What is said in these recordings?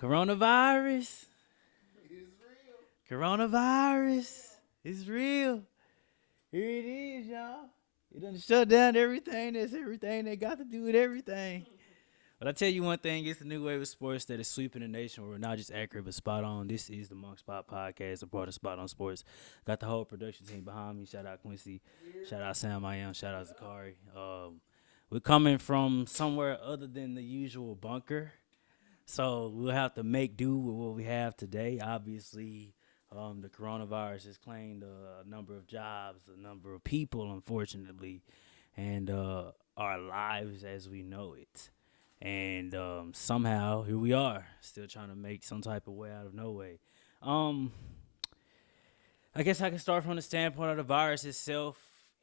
Coronavirus. Coronavirus. It's real. Here it is, y'all. It done shut down everything. That's everything they got to do with everything. But I tell you one thing, it's the new wave of sports that is sweeping the nation. We're not just accurate but spot on. This is the Monk Spot Podcast, a part of Spot on Sports. Got the whole production team behind me. Shout out Quincy. Shout out Sam I am. Shout out Zakari. We're coming from somewhere other than the usual bunker. So we'll have to make do with what we have today. Obviously, the coronavirus has claimed a number of jobs, a number of people, unfortunately, and our lives as we know it. And somehow here we are, still trying to make some type of way out of no way. Um, I guess I can start from the standpoint of the virus itself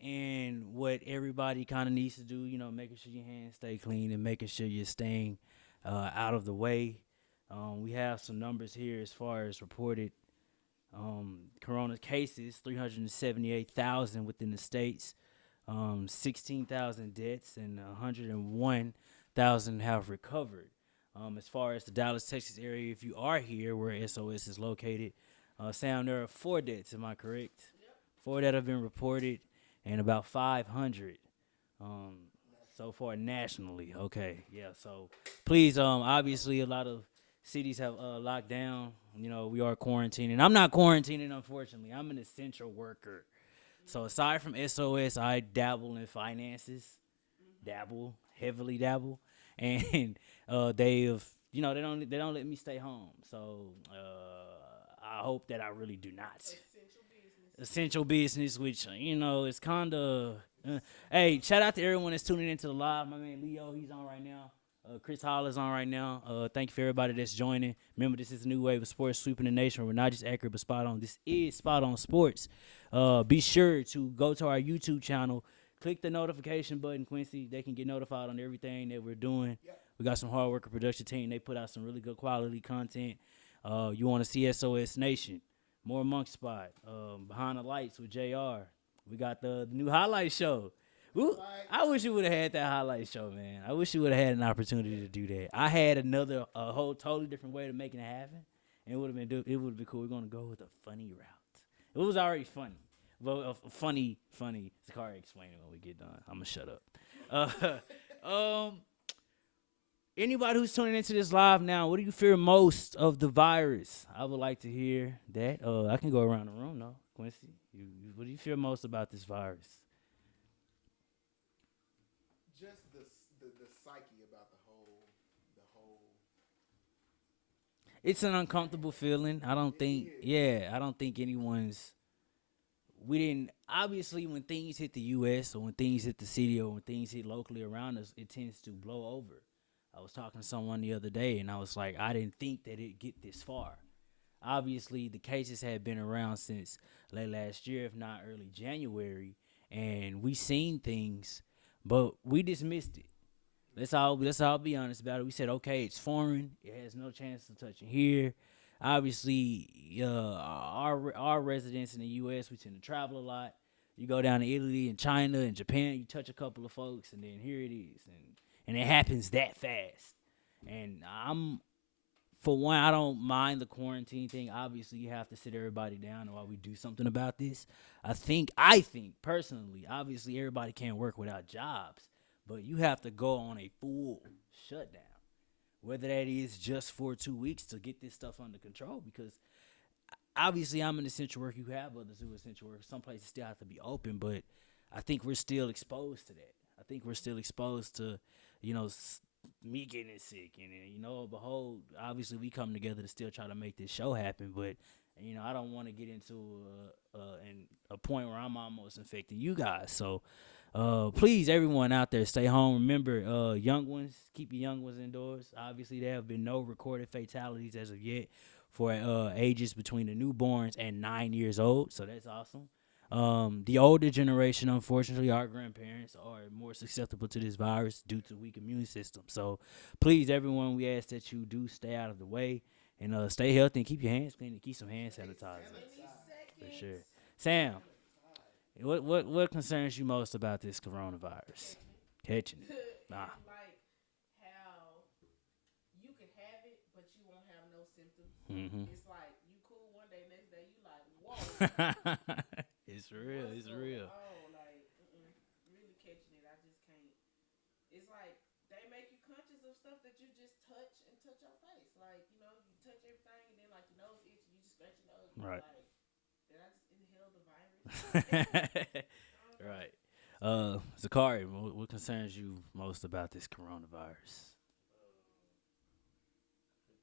and what everybody kind of needs to do. You know, making sure your hands stay clean and making sure you're staying out of the way. We have some numbers here as far as reported corona cases: 378,000 within the states, 16,000 deaths, and 101,000 have recovered. As far as the Dallas, Texas area, if you are here where SOS is located, Sam, there are 4 deaths. Am I correct? Yep. 4 that have been reported, and about 500 um, so far nationally. Okay, yeah. So please, obviously, a lot of cities have locked down. You know, we are quarantining. I'm not quarantining, unfortunately. I'm an essential worker. So aside from SOS, I dabble in finances, dabble heavily dabble, and they've they don't let me stay home. So I hope that I really do not. Essential business, which is kind of. Hey, shout out to everyone that's tuning into the live. My man Leo, he's on right now. Chris Hall is on right now. Thank you for everybody that's joining. Remember, this is a new wave of sports sweeping the nation. We're not just accurate, but spot on. This is Spot On Sports. Be sure to go to our YouTube channel. Click the notification button, Quincy. They can get notified on everything that we're doing. Yep. We got some hard worker production team. They put out some really good quality content. You want to see SOS Nation, more Monk Spot, Behind the Lights with JR. We got the new highlight show. Ooh, I wish you would have had that highlight show, man. I wish you would have had an opportunity to do that. I had a whole totally different way of making it happen, and it would have been cool. We're gonna go with a funny route. It was already funny, but a funny. Zakari explain it when we get done. I'm gonna shut up. Anybody who's tuning into this live now, what do you fear most of the virus? I would like to hear that. I can go around the room, though. Quincy, what do you fear most about this virus? Just the psyche about the whole. It's an uncomfortable feeling. I don't think, yeah, I don't think anyone's. We didn't obviously when things hit the U.S. or when things hit the city or when things hit locally around us, it tends to blow over. I was talking to someone the other day, and I was like, I didn't think that it'd get this far. Obviously, the cases had been around since late last year, if not early January, and we seen things, but we dismissed it. Let's all be honest about it. We said, okay, it's foreign. It has no chance of touching here. Obviously, our residents in the U.S., we tend to travel a lot. You go down to Italy and China and Japan, you touch a couple of folks, and then here it is, and it happens that fast. And for one, I don't mind the quarantine thing. Obviously, you have to sit everybody down while we do something about this. I think personally, obviously, everybody can't work without jobs, but you have to go on a full shutdown, whether that is just for 2 weeks to get this stuff under control. Because obviously, I'm an essential worker. You have others who are essential workers. Some places still have to be open, but I think we're still exposed to that. I think we're still exposed to, me getting sick, and behold, obviously we come together to still try to make this show happen. But I don't want to get into a point where I'm almost infecting you guys. So please, everyone out there, stay home. Remember, young ones, keep your young ones indoors. Obviously, there have been no recorded fatalities as of yet for ages between the newborns and 9 years old. So that's awesome. The older generation, unfortunately, our grandparents are more susceptible to this virus due to weak immune system. So please, everyone, we ask that you do stay out of the way and stay healthy and keep your hands clean and keep some hand sanitizer. For sure. Sam, what concerns you most about this coronavirus? Catching it. Nah. symptoms. Mm-hmm. It's like you cool one day, next day you like, whoa. It's real. What's It's going real. on? Like, really catching it. I just can't. It's like they make you conscious of stuff that you just touch and touch your face. Like, you know, you touch everything and then like your nose itchy, you just scratch your nose. And Right. you're like, did I just inhale the virus? I don't know. Right. Zakari, what concerns you most about this coronavirus?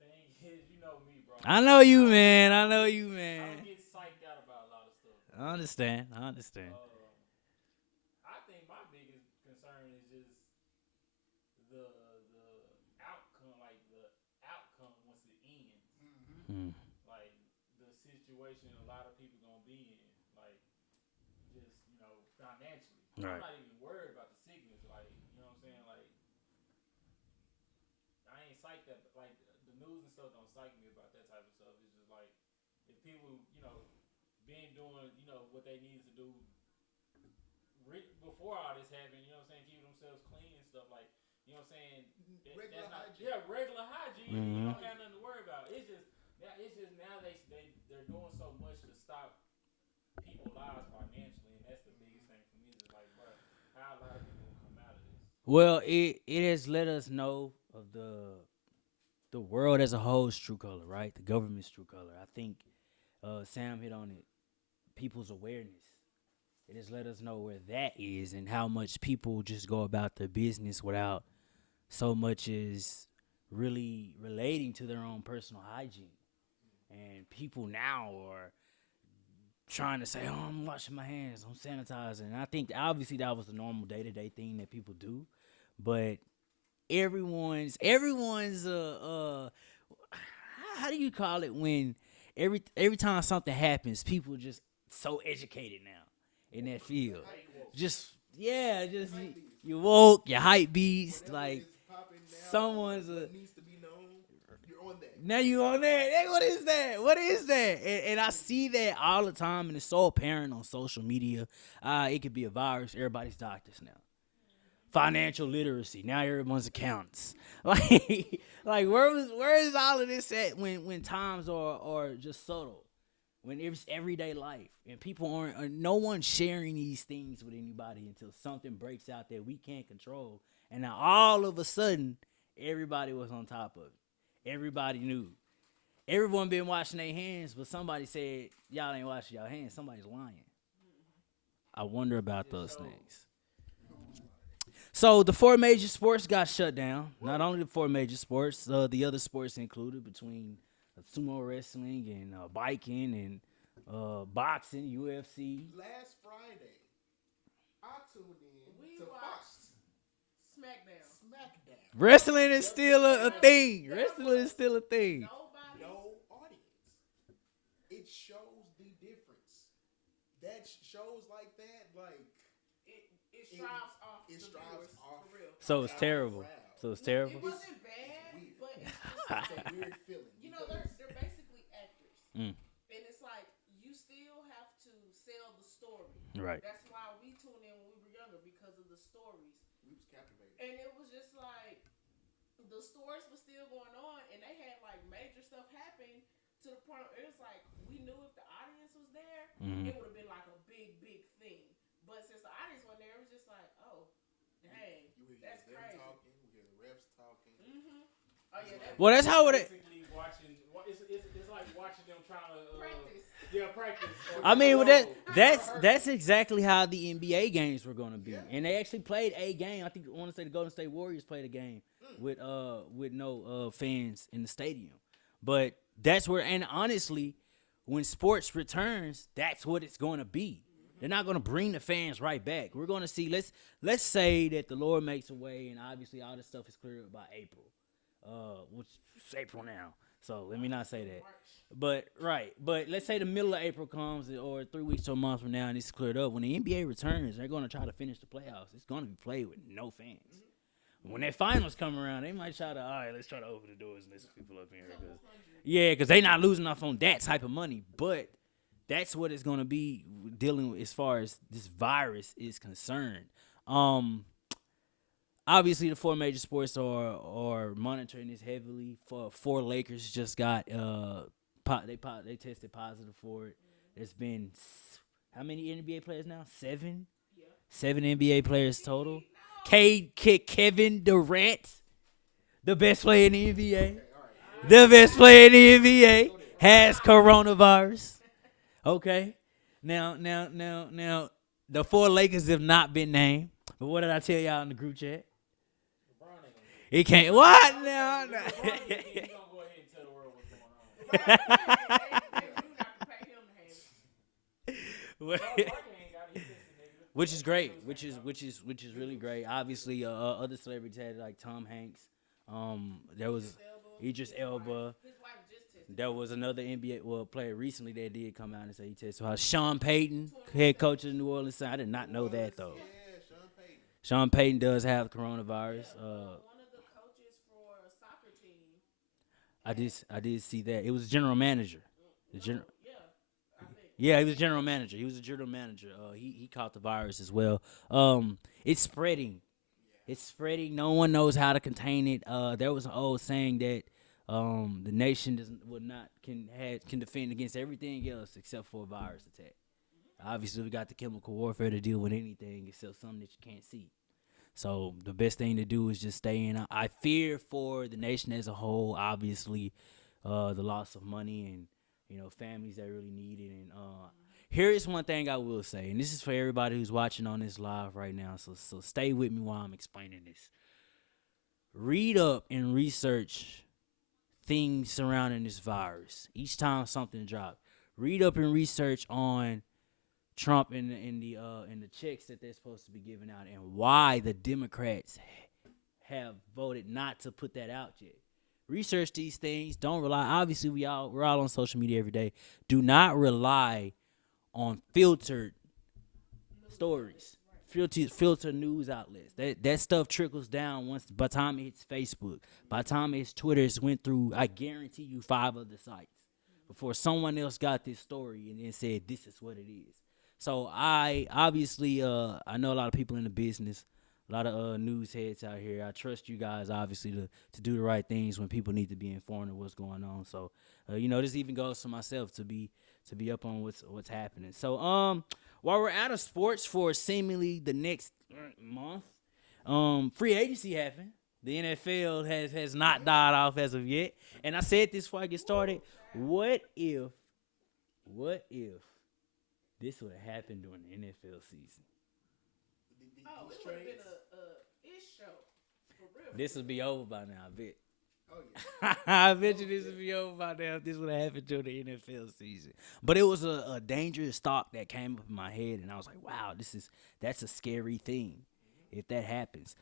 The thing is, you know me, bro. I know you, man. I know you, I man. don't get psyched out about a lot of stuff. I understand. I understand. I think my biggest concern is just the outcome, like the outcome once it ends. Mm. Like the situation a lot of people gonna be in, like just financially. Right. I'm not even worried about the sickness, like you know what I'm saying. Like I ain't psyched that, like the news and stuff don't psych me about that type of stuff. It's just like if people, been doing, what they needed to do before all this happened, you know what I'm saying, keeping themselves clean and stuff, like, you know what I'm saying? Regular That's not, hygiene. yeah, regular hygiene. Mm-hmm. You don't got nothing to worry about. It's just now they're doing so much to stop people's lives financially, and that's the biggest thing for me. Is like, bro, how a lot of people will come out of this. Well, it has let us know of the world as a whole's true color, right? The government's true color. I think Sam hit on it. People's awareness. It has let us know where that is and how much people just go about their business without so much as really relating to their own personal hygiene. And people now are trying to say, "Oh, I'm washing my hands, I'm sanitizing." And I think obviously that was the normal day-to-day thing that people do, but everyone's how do you call it when every time something happens, people just so educated now in that field. Just you woke, your hype beast, Whatever like is popping now, someone's what needs to be known, you're on that. now you on that. Hey, what is that? What is that? And I see that all the time, and it's so apparent on social media. It could be a virus. Everybody's doctors now. Financial literacy. Now everyone's accountants. Like where is all of this at when times are just subtle? When it's everyday life and people aren't, no one's sharing these things with anybody until something breaks out that we can't control. And now all of a sudden, everybody was on top of it. Everybody knew. Everyone been washing their hands, but somebody said, y'all ain't washing y'all hands. Somebody's lying. I wonder about those things. So the 4 major sports got shut down. Not only the 4 major sports, the other sports included between sumo wrestling and biking and boxing, UFC. Last Friday, I tuned in We to watched Fox SmackDown. SmackDown. Wrestling is still a thing. Wrestling is still a thing. Nobody. No audience. It shows the difference. That shows like that, like It strives off it the strives viewers, off. for real. So it's terrible. So it's terrible. It wasn't bad, weird. but it's It's a weird feeling. you know, because they're basically actors. Mm. And it's like you still have to sell the story. Right. That's why we tuned in when we were younger, because of the stories. we was captivated. And it was just like the stories were still going on, and they had like major stuff happen to the point it was like we knew if the audience was there, Mhm. it would have been like a big thing. But since the audience wasn't there, it was just like, oh, dang, You hear that's them crazy. talking, we hear the refs talking. Oh yeah, that Well, that's how it. Basically watching. It's like watching them trying to practice. Yeah, practice. I mean, well, that's Rehearsal. exactly how the NBA games were gonna be, Yeah. and they actually played a game. I think I want to say the Golden State Warriors played a game with no fans in the stadium, but that's where, and honestly, when sports returns, that's what it's gonna be. They're not gonna bring the fans right back. We're gonna see. Let's say that the Lord makes a way, and obviously all this stuff is cleared up by April, which is April now. So let me not say that. But let's say the middle of April comes, or 3 weeks to a month from now, and it's cleared up. When the NBA returns, they're going to try to finish the playoffs. It's going to be played with no fans. When their finals come around, they might try to, all right, let's try to open the doors and let some people up in here. Because they're not losing off on that type of money. But that's what it's going to be dealing with as far as this virus is concerned. obviously the four major sports are monitoring this heavily. Four Lakers just got they tested positive for it. There's been how many NBA players now? Seven. Yeah. 7 NBA players total. Kevin Durant, the best player in the NBA, the best player in the NBA, has coronavirus. Okay. Now, the four Lakers have not been named. But what did I tell y'all in the group chat? LeBron ain't gonna. He can't. What? No. LeBron, he's gonna go ahead and tell the world what's going on. They do not to pay him to have it. Charles Barkley ain't got it. He tested negative. Which is great. Which is really great. Obviously, other celebrities had it, like Tom Hanks. There was Idris Elba. His wife just tested. There was another NBA player recently that did come out and say he tested. Sean Payton, head coach of the New Orleans Saints. I did not know that though. Yeah, Sean Payton. Sean Payton does have coronavirus. One of the coaches for a soccer team. I did see that. It was general manager. The general. Yeah. I think. Yeah, he was general manager. He was a general manager. He caught the virus as well. It's spreading. It's spreading. No one knows how to contain it. There was an old saying that the nation can defend against everything else except for a virus attack. Obviously, we got the chemical warfare to deal with anything except something that you can't see. So the best thing to do is just stay in. I fear for the nation as a whole. Obviously, the loss of money and families that really need it. And here is one thing I will say, and this is for everybody who's watching on this live right now. So stay with me while I'm explaining this. Read up and research things surrounding this virus. Each time something drops, read up and research on Trump and the checks that they're supposed to be giving out and why the Democrats have voted not to put that out yet. Research these things. Don't rely. Obviously, we're all on social media every day. Do not rely on filtered stories, filtered news outlets. That stuff trickles down by the time it hits Facebook. By the time it hits Twitter, it's went through, I guarantee you, 5 other sites before someone else got this story and then said, this is what it is. So I know a lot of people in the business, a lot of news heads out here. I trust you guys, obviously, to do the right things when people need to be informed of what's going on. So, this even goes for myself to be up on what's happening. So, while we're out of sports for seemingly the next month, free agency happened. The NFL has not died off as of yet. And I said this before I get started. What if this would have happened during the NFL season? Oh, it would have been a ish show. For real. This would be over by now, I bet. Oh yeah. I bet you this would be over by now if this would have happened during the NFL season. But it was a dangerous thought that came up in my head, and I was like, wow, that's a scary thing if that happens.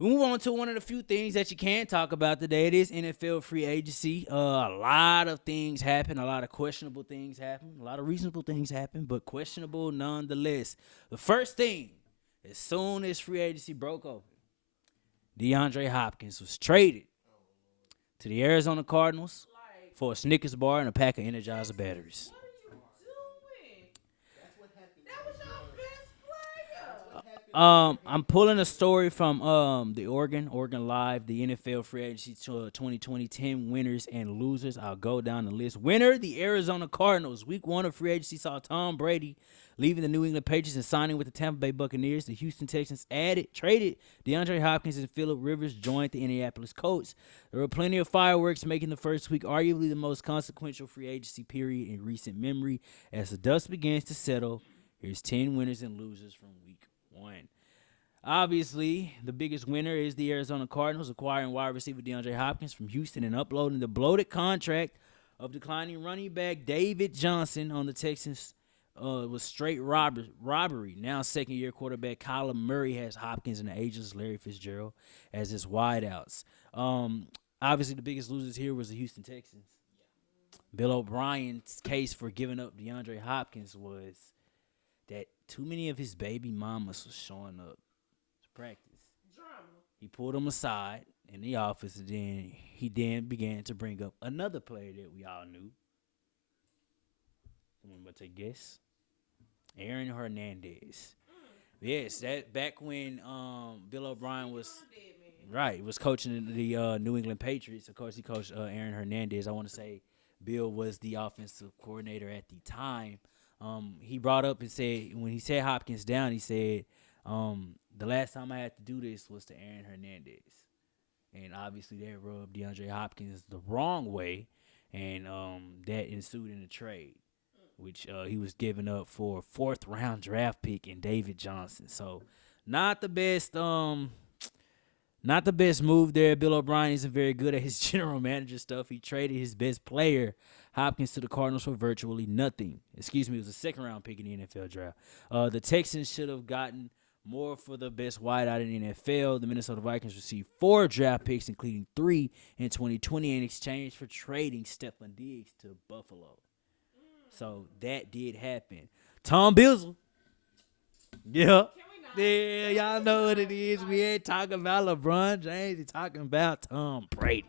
We move on to one of the few things that you can talk about today. It is NFL free agency. A lot of things happen. A lot of questionable things happen. A lot of reasonable things happen, but questionable nonetheless. The first thing, as soon as free agency broke open, DeAndre Hopkins was traded to the Arizona Cardinals for a Snickers bar and a pack of Energizer batteries. What are you doing? That's what happened. That was your best player. What happened? I'm pulling a story from the Oregon Live, the NFL free agency 2020 10 winners and losers. I'll go down the list. Winner, the Arizona Cardinals. Week 1 of free agency saw Tom Brady leaving the New England Patriots and signing with the Tampa Bay Buccaneers. The Houston Texans traded DeAndre Hopkins, and Phillip Rivers joined the Indianapolis Colts. There were plenty of fireworks making the first week arguably the most consequential free agency period in recent memory. As the dust begins to settle, here's 10 winners and losers from week 1. Obviously, the biggest winner is the Arizona Cardinals, acquiring wide receiver DeAndre Hopkins from Houston and uploading the bloated contract of declining running back David Johnson on the Texans. Was straight robbery. Now second-year quarterback Kyler Murray has Hopkins and the ageless Larry Fitzgerald as his wideouts. Obviously, the biggest losers here was the Houston Texans. Bill O'Brien's case for giving up DeAndre Hopkins was that too many of his baby mamas was showing up to practice. Drama. He pulled them aside in the office, and then he began to bring up another player that we all knew. Someone but take a guess. Aaron Hernandez. Yes, that back when Bill O'Brien was I'm dead, man. right was coaching the New England Patriots. Of course, he coached Aaron Hernandez. I want to say Bill was the offensive coordinator at the time. He brought up and said when he said Hopkins down, he said the last time I had to do this was to Aaron Hernandez, and obviously that rubbed DeAndre Hopkins the wrong way, and that ensued in a trade, which he was giving up for a fourth round draft pick in David Johnson. So not the best not the best move there. Bill O'Brien isn't very good at his general manager stuff. He traded his best player, Hopkins, to the Cardinals for virtually nothing. Excuse me, it was a second round pick in the NFL draft. The Texans should have gotten more for the best wideout in the NFL. The Minnesota Vikings received 4 draft picks, including 3 in 2020, in exchange for trading Stephon Diggs to Buffalo. So that did happen. Tom Bizzle. Yeah. Can we not? Yeah, y'all know what it is. We ain't talking about LeBron James. We talking about Tom Brady.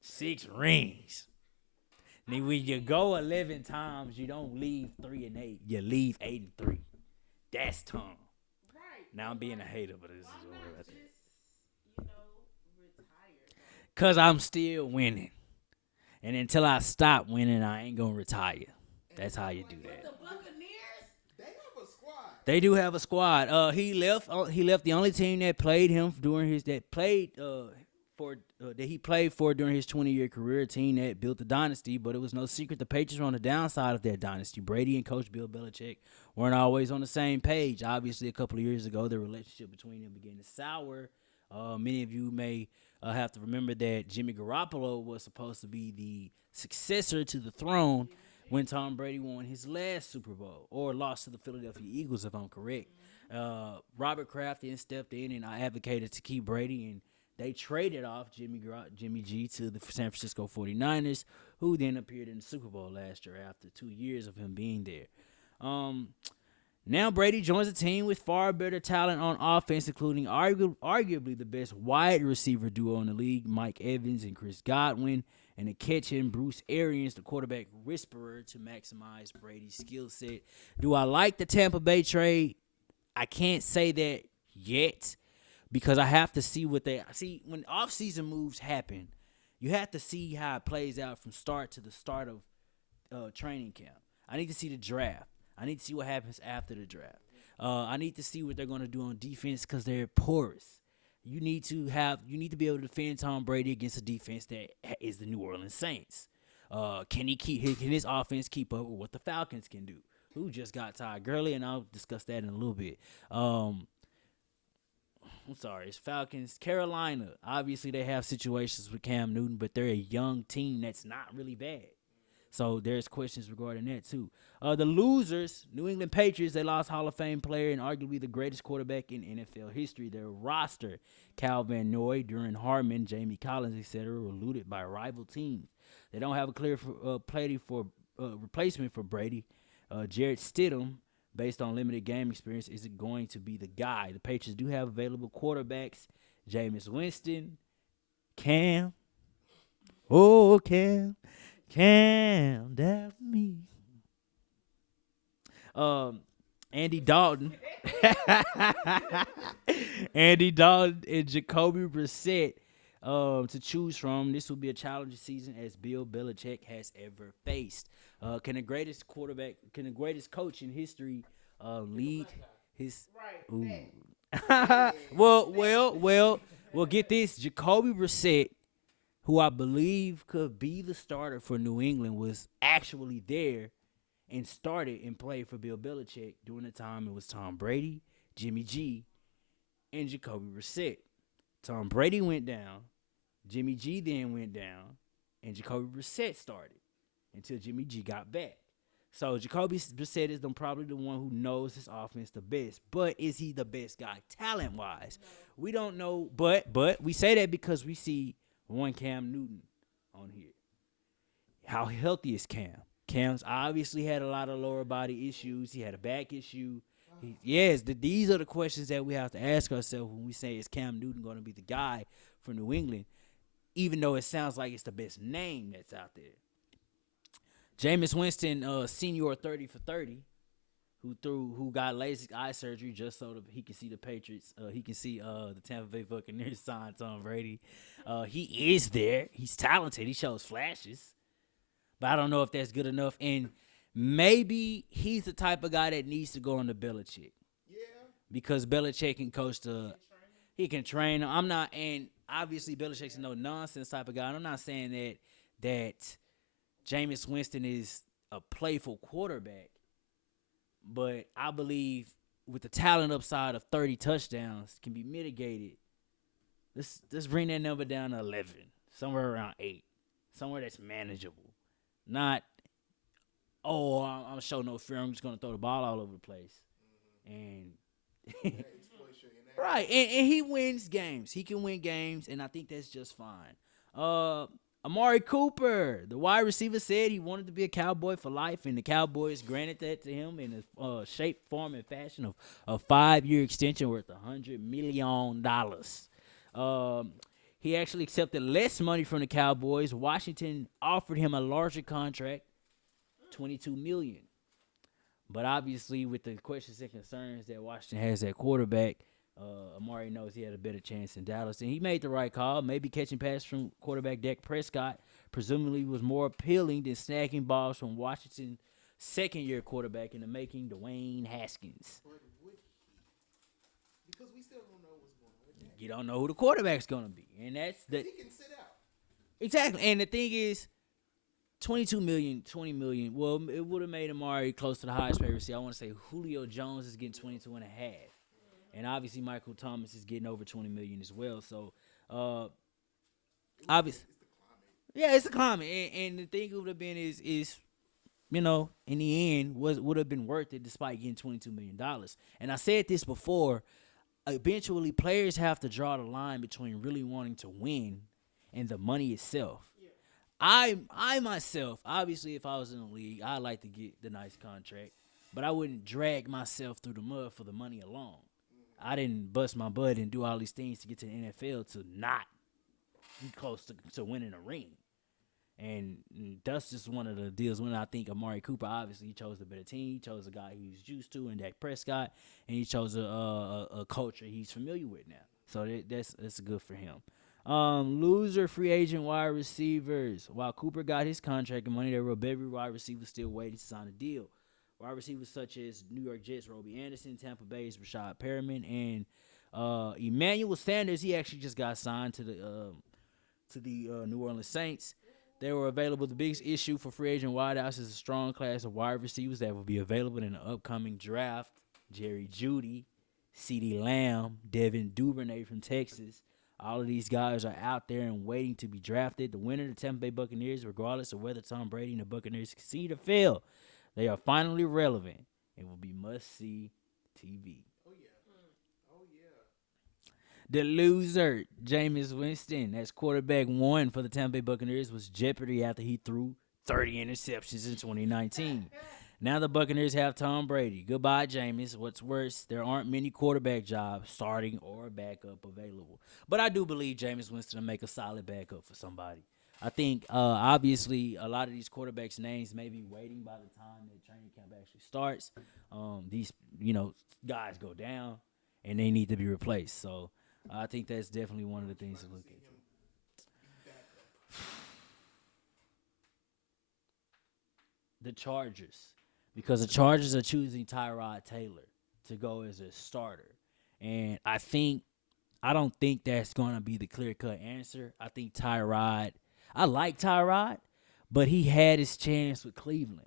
6 rings. Then when you go 11 times, you don't leave 3-8. You leave 8-3. That's Tom. Right. Now I'm being a hater, but this is Why what not I just, think. retire? Cause I'm still winning, and until I stop winning, I ain't gonna retire. That's how you do But that. the Buccaneers, They have a squad. They do have a squad. He left. He left the only team that played him during his that he played for during his 20-year career. A team that built the dynasty, but it was no secret the Patriots were on the downside of that dynasty. Brady and Coach Bill Belichick weren't always on the same page. Obviously, a couple of years ago, the relationship between them began to sour. Many of you may have to remember that Jimmy Garoppolo was supposed to be the successor to the throne when Tom Brady won his last Super Bowl, or lost to the Philadelphia Eagles, if I'm correct. Robert Kraft then stepped in and I advocated to keep Brady, and they traded off Jimmy G to the San Francisco 49ers, who then appeared in the Super Bowl last year after 2 years of him being there. Now Brady joins a team with far better talent on offense, including arguably the best wide receiver duo in the league, Mike Evans and Chris Godwin, and a catch-in Bruce Arians, the quarterback whisperer, to maximize Brady's skill set. Do I like the Tampa Bay trade? I can't say that yet, because I have to see what they see. When off-season moves happen, you have to see how it plays out from start to the start of training camp. I need to see the draft. I need to see what happens after the draft. I need to see what they're going to do on defense because they're porous. You need to be able to defend Tom Brady against a defense that is the New Orleans Saints. Can his offense keep up with what the Falcons can do? Who just got Todd Gurley, and I'll discuss that in a little bit. I'm sorry, it's Falcons. Carolina, obviously they have situations with Cam Newton, but they're a young team that's not really bad. So there's questions regarding that too. The losers, New England Patriots, they lost Hall of Fame player and arguably the greatest quarterback in NFL history. Their roster, Cal Van Noy, Duran Harmon, Jamie Collins, etc., were looted by rival teams. They don't have a clear replacement for Brady. Jarrett Stidham, based on limited game experience, isn't going to be the guy. The Patriots do have available quarterbacks: Jameis Winston, Cam. Oh, Cam, that's me. Andy Dalton, and Jacoby Brissett to choose from. This will be a challenging season as Bill Belichick has ever faced. Can the greatest coach in history lead his? right? Ooh. Well. Get this: Jacoby Brissett, who I believe could be the starter for New England, was actually there and started and played for Bill Belichick during the time it was Tom Brady, Jimmy G, and Jacoby Brissett. Tom Brady went down, Jimmy G then went down, and Jacoby Brissett started until Jimmy G got back. So Jacoby Brissett is probably the one who knows his offense the best. But is he the best guy talent-wise? No. We don't know, but we say that because we see one Cam Newton on here. How healthy is Cam? Cam's obviously had a lot of lower body issues. He had a back issue. These are the questions that we have to ask ourselves when we say, is Cam Newton going to be the guy for New England, even though it sounds like it's the best name that's out there. Jameis Winston, senior 30 for 30, who got LASIK eye surgery just so that he can see the Patriots. He can see the Tampa Bay Buccaneers sign Tom Brady. He is there. He's talented. He shows flashes, but I don't know if that's good enough. And maybe he's the type of guy that needs to go on the Belichick Yeah. because Belichick can coach the. He can train. I'm not, and obviously Belichick's a no nonsense type of guy. And I'm not saying that Jameis Winston is a playful quarterback, but I believe with the talent upside of 30 touchdowns can be mitigated. Let's bring that number down to 11, somewhere around 8, somewhere that's manageable. Not, I'm showing no fear. I'm just gonna throw the ball all over the place, and right, and he wins games. He can win games, and I think that's just fine. Amari Cooper, the wide receiver, said he wanted to be a Cowboy for life, and the Cowboys granted that to him in a shape, form, and fashion of a 5-year extension worth $100 million. He actually accepted less money from the Cowboys. Washington offered him a larger contract, $22 million. But obviously, with the questions and concerns that Washington has at quarterback, Amari knows he had a better chance in Dallas, and he made the right call. Maybe catching passes from quarterback Dak Prescott presumably was more appealing than snagging balls from Washington's second-year quarterback in the making, Dwayne Haskins. But would he? Because we still don't know what's going on with that. You don't know who the quarterback's going to be, and that's the He can sit out. exactly. And the thing is, $22 million, $20 million. Well, it would have made Amari close to the highest paid receiver. I want to say Julio Jones is getting 22 and a half. And obviously, Michael Thomas is getting over $20 million as well. So, obviously, yeah, it's the climate. And the thing would have been is in the end, would have been worth it despite getting $22 million. And I said this before. Eventually, players have to draw the line between really wanting to win and the money itself. I myself, obviously, if I was in the league, I'd like to get the nice contract, but I wouldn't drag myself through the mud for the money alone. I didn't bust my butt and do all these things to get to the NFL to not be close to winning a ring. And that's just one of the deals when I think Amari Cooper, obviously, he chose the better team. He chose a guy he's used to in Dak Prescott, and he chose a culture he's familiar with now. So that's good for him. Loser free agent wide receivers. While Cooper got his contract and money, there were every wide receiver still waiting to sign a deal. Wide receivers such as New York Jets, Robbie Anderson, Tampa Bay's Rashad Perriman, and Emmanuel Sanders. He actually just got signed to the New Orleans Saints. They were available. The biggest issue for free agent wideouts is a strong class of wide receivers that will be available in the upcoming draft. Jerry Jeudy, CeeDee Lamb, Devin Duvernay from Texas. All of these guys are out there and waiting to be drafted. The winner, the Tampa Bay Buccaneers, regardless of whether Tom Brady and the Buccaneers succeed or fail, they are finally relevant and will be must-see TV. Oh, yeah. Oh, yeah. The loser, Jameis Winston, as quarterback one for the Tampa Bay Buccaneers, was jeopardy after he threw 30 interceptions in 2019. Now the Buccaneers have Tom Brady. Goodbye, Jameis. What's worse, there aren't many quarterback jobs, starting or backup, available. But I do believe Jameis Winston will make a solid backup for somebody. I think, obviously, a lot of these quarterbacks' names may be waiting by the time the training camp actually starts. These, guys go down, and they need to be replaced. So I think that's definitely one of the things to look at. The Chargers, because the Chargers are choosing Tyrod Taylor to go as a starter. And I don't think that's going to be the clear-cut answer. I think I like Tyrod, but he had his chance with Cleveland.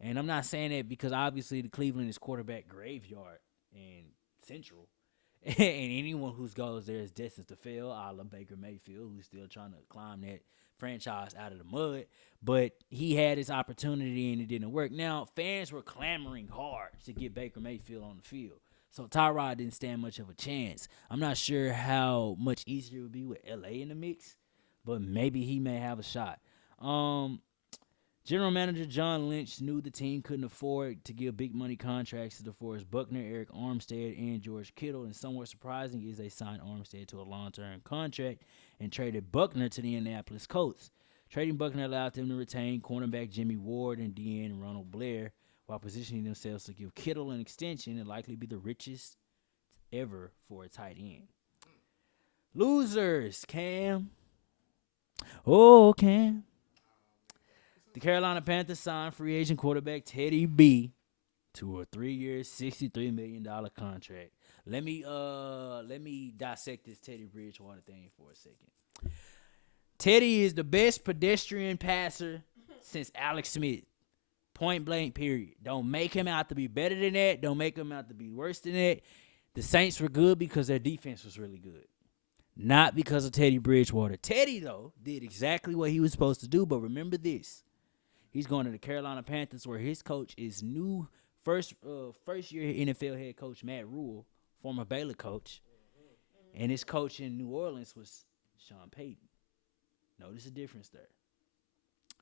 And I'm not saying that because obviously the Cleveland is quarterback graveyard and central. And anyone who goes there is destined to fail, a la Baker Mayfield, who's still trying to climb that franchise out of the mud. But he had his opportunity and it didn't work. Now, fans were clamoring hard to get Baker Mayfield on the field. So Tyrod didn't stand much of a chance. I'm not sure how much easier it would be with LA in the mix, but maybe he may have a shot. General Manager John Lynch knew the team couldn't afford to give big money contracts to DeForest Buckner, Eric Armstead, and George Kittle. And somewhat surprising is they signed Armstead to a long-term contract and traded Buckner to the Indianapolis Colts. Trading Buckner allowed them to retain cornerback Jimmy Ward and DN Ronald Blair, while positioning themselves to give Kittle an extension and likely be the richest ever for a tight end. Losers, Cam. Oh, Cam. The Carolina Panthers signed free agent quarterback Teddy B to a 3-year, $63 million contract. Let me dissect this Teddy Bridgewater thing for a second. Teddy is the best pedestrian passer since Alex Smith. Point blank, period. Don't make him out to be better than that. Don't make him out to be worse than that. The Saints were good because their defense was really good. Not because of Teddy Bridgewater. Teddy, though, did exactly what he was supposed to do, but remember this. He's going to the Carolina Panthers where his coach is new first year NFL head coach Matt Rule, former Baylor coach. And his coach in New Orleans was Sean Payton. Notice the difference there.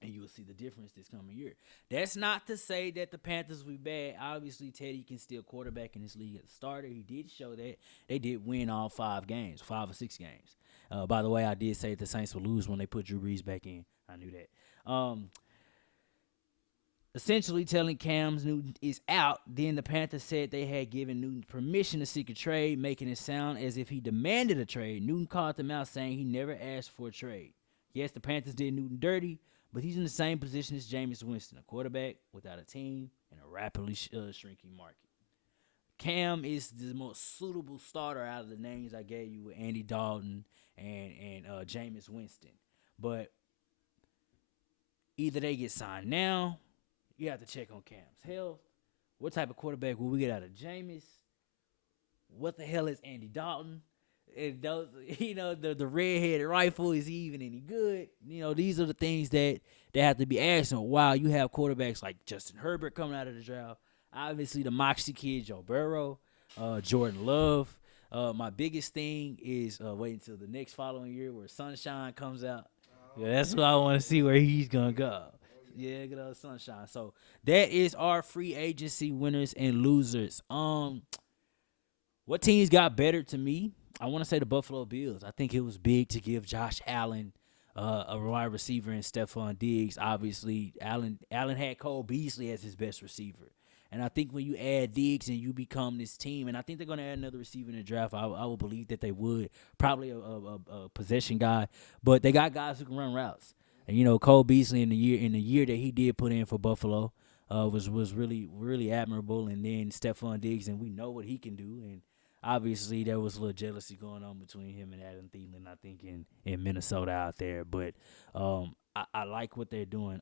And you will see the difference this coming year. That's not to say that the Panthers will be bad. Obviously, Teddy can still quarterback in this league as a starter. He did show that. They did win all 5 or 6 games. By the way, I did say the Saints would lose when they put Drew Brees back in. I knew that. Essentially telling Cam Newton is out. Then the Panthers said they had given Newton permission to seek a trade, making it sound as if he demanded a trade. Newton called them out, saying he never asked for a trade. Yes, the Panthers did Newton dirty, but he's in the same position as Jameis Winston, a quarterback without a team in a rapidly shrinking market. Cam is the most suitable starter out of the names I gave you with Andy Dalton and Jameis Winston. But either they get signed now, you have to check on Cam's health. What type of quarterback will we get out of Jameis? What the hell is Andy Dalton? And those, the red-headed rifle, is he even any good? These are the things that they have to be asking. While you have quarterbacks like Justin Herbert coming out of the draft, obviously the Moxie kid, Joe Burrow, Jordan Love. My biggest thing is waiting until the next following year where Sunshine comes out. Yeah, that's what I want to see where he's going to go. Yeah, good old Sunshine. So that is our free agency winners and losers. What teams got better to me? I want to say the Buffalo Bills. I think it was big to give Josh Allen a wide receiver and Stephon Diggs. Obviously, Allen had Cole Beasley as his best receiver. And I think when you add Diggs and you become this team, and I think they're going to add another receiver in the draft. I would believe that they would. Probably a possession guy. But they got guys who can run routes. And, Cole Beasley in the year that he did put in for Buffalo was really, really admirable. And then Stephon Diggs, and we know what he can do. And obviously, there was a little jealousy going on between him and Adam Thielen, I think, in Minnesota out there. But I like what they're doing.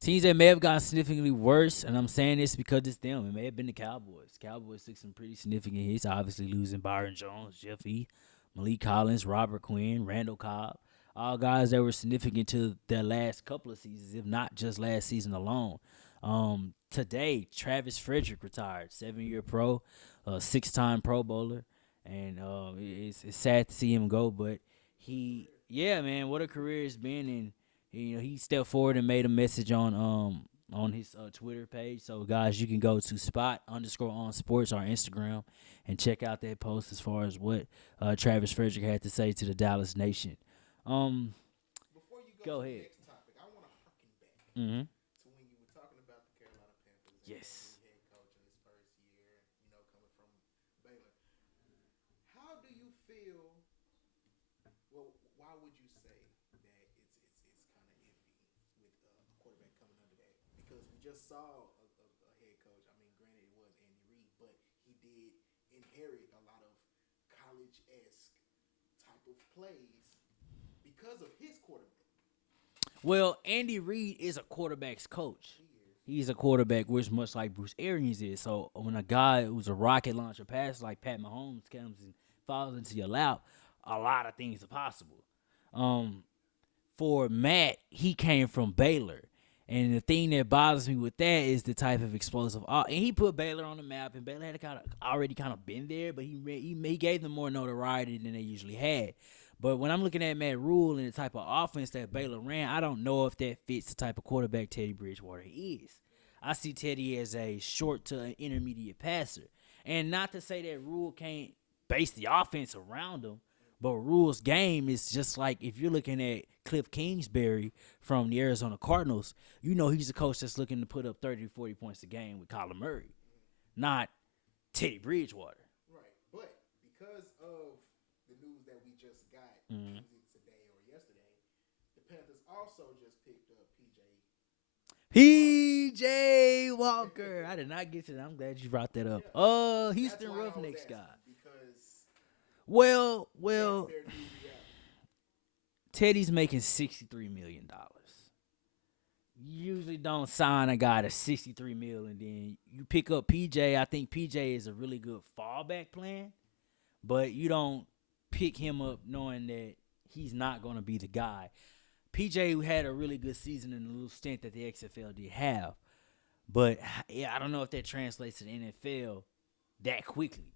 Teams that may have gotten significantly worse, and I'm saying this because it's them. It may have been the Cowboys. Cowboys took some pretty significant hits, obviously losing Byron Jones, Jeff E., Malik Collins, Robert Quinn, Randall Cobb. All guys that were significant to their last couple of seasons, if not just last season alone. Today, Travis Frederick retired, 7-year pro, 6-time Pro Bowler, and it's sad to see him go. But man, what a career it's been, and he stepped forward and made a message on his Twitter page. So guys, you can go to spot_on sports, our Instagram, and check out that post as far as what Travis Frederick had to say to the Dallas Nation. Before you go to ahead. the next topic, I want to harken back Mm-hmm. to when you were talking about the Carolina Panthers. Yes. And the head coach in his first year, coming from Baylor. How do you feel? Well, why would you say that it's kind of iffy with a quarterback coming under that? Because we just saw a head coach. I mean, granted it was Andy Reid, but he did inherit a lot of college-esque type of plays because of his quarterback. Well, Andy Reid is a quarterback's coach. He's a quarterback, which much like Bruce Arians is. So when a guy who's a rocket launcher passer like Pat Mahomes comes and falls into your lap, a lot of things are possible. For Matt, he came from Baylor. And the thing that bothers me with that is the type of explosive. And he put Baylor on the map, and Baylor had already been there, but he gave them more notoriety than they usually had. But when I'm looking at Matt Rule and the type of offense that Baylor ran, I don't know if that fits the type of quarterback Teddy Bridgewater is. I see Teddy as a short to an intermediate passer. And not to say that Rule can't base the offense around him, but Rule's game is just like if you're looking at Cliff Kingsbury from the Arizona Cardinals, you know he's a coach that's looking to put up 30 to 40 points a game with Kyler Murray, not Teddy Bridgewater. Right. But because of the news that we just got, Mhm. was it today or yesterday, the Panthers also just picked up PJ Walker. I did not get to that. I'm glad you brought that up. Houston That's why I was Roughnecks asking, guy. because Well, that's their new reality. Teddy's making $63 million. You usually don't sign a guy to $63 million and then you pick up PJ. I think PJ is a really good fallback plan, but you don't pick him up knowing that he's not going to be the guy. PJ had a really good season in the little stint that the XFL did have, but yeah, I don't know if that translates to the NFL that quickly.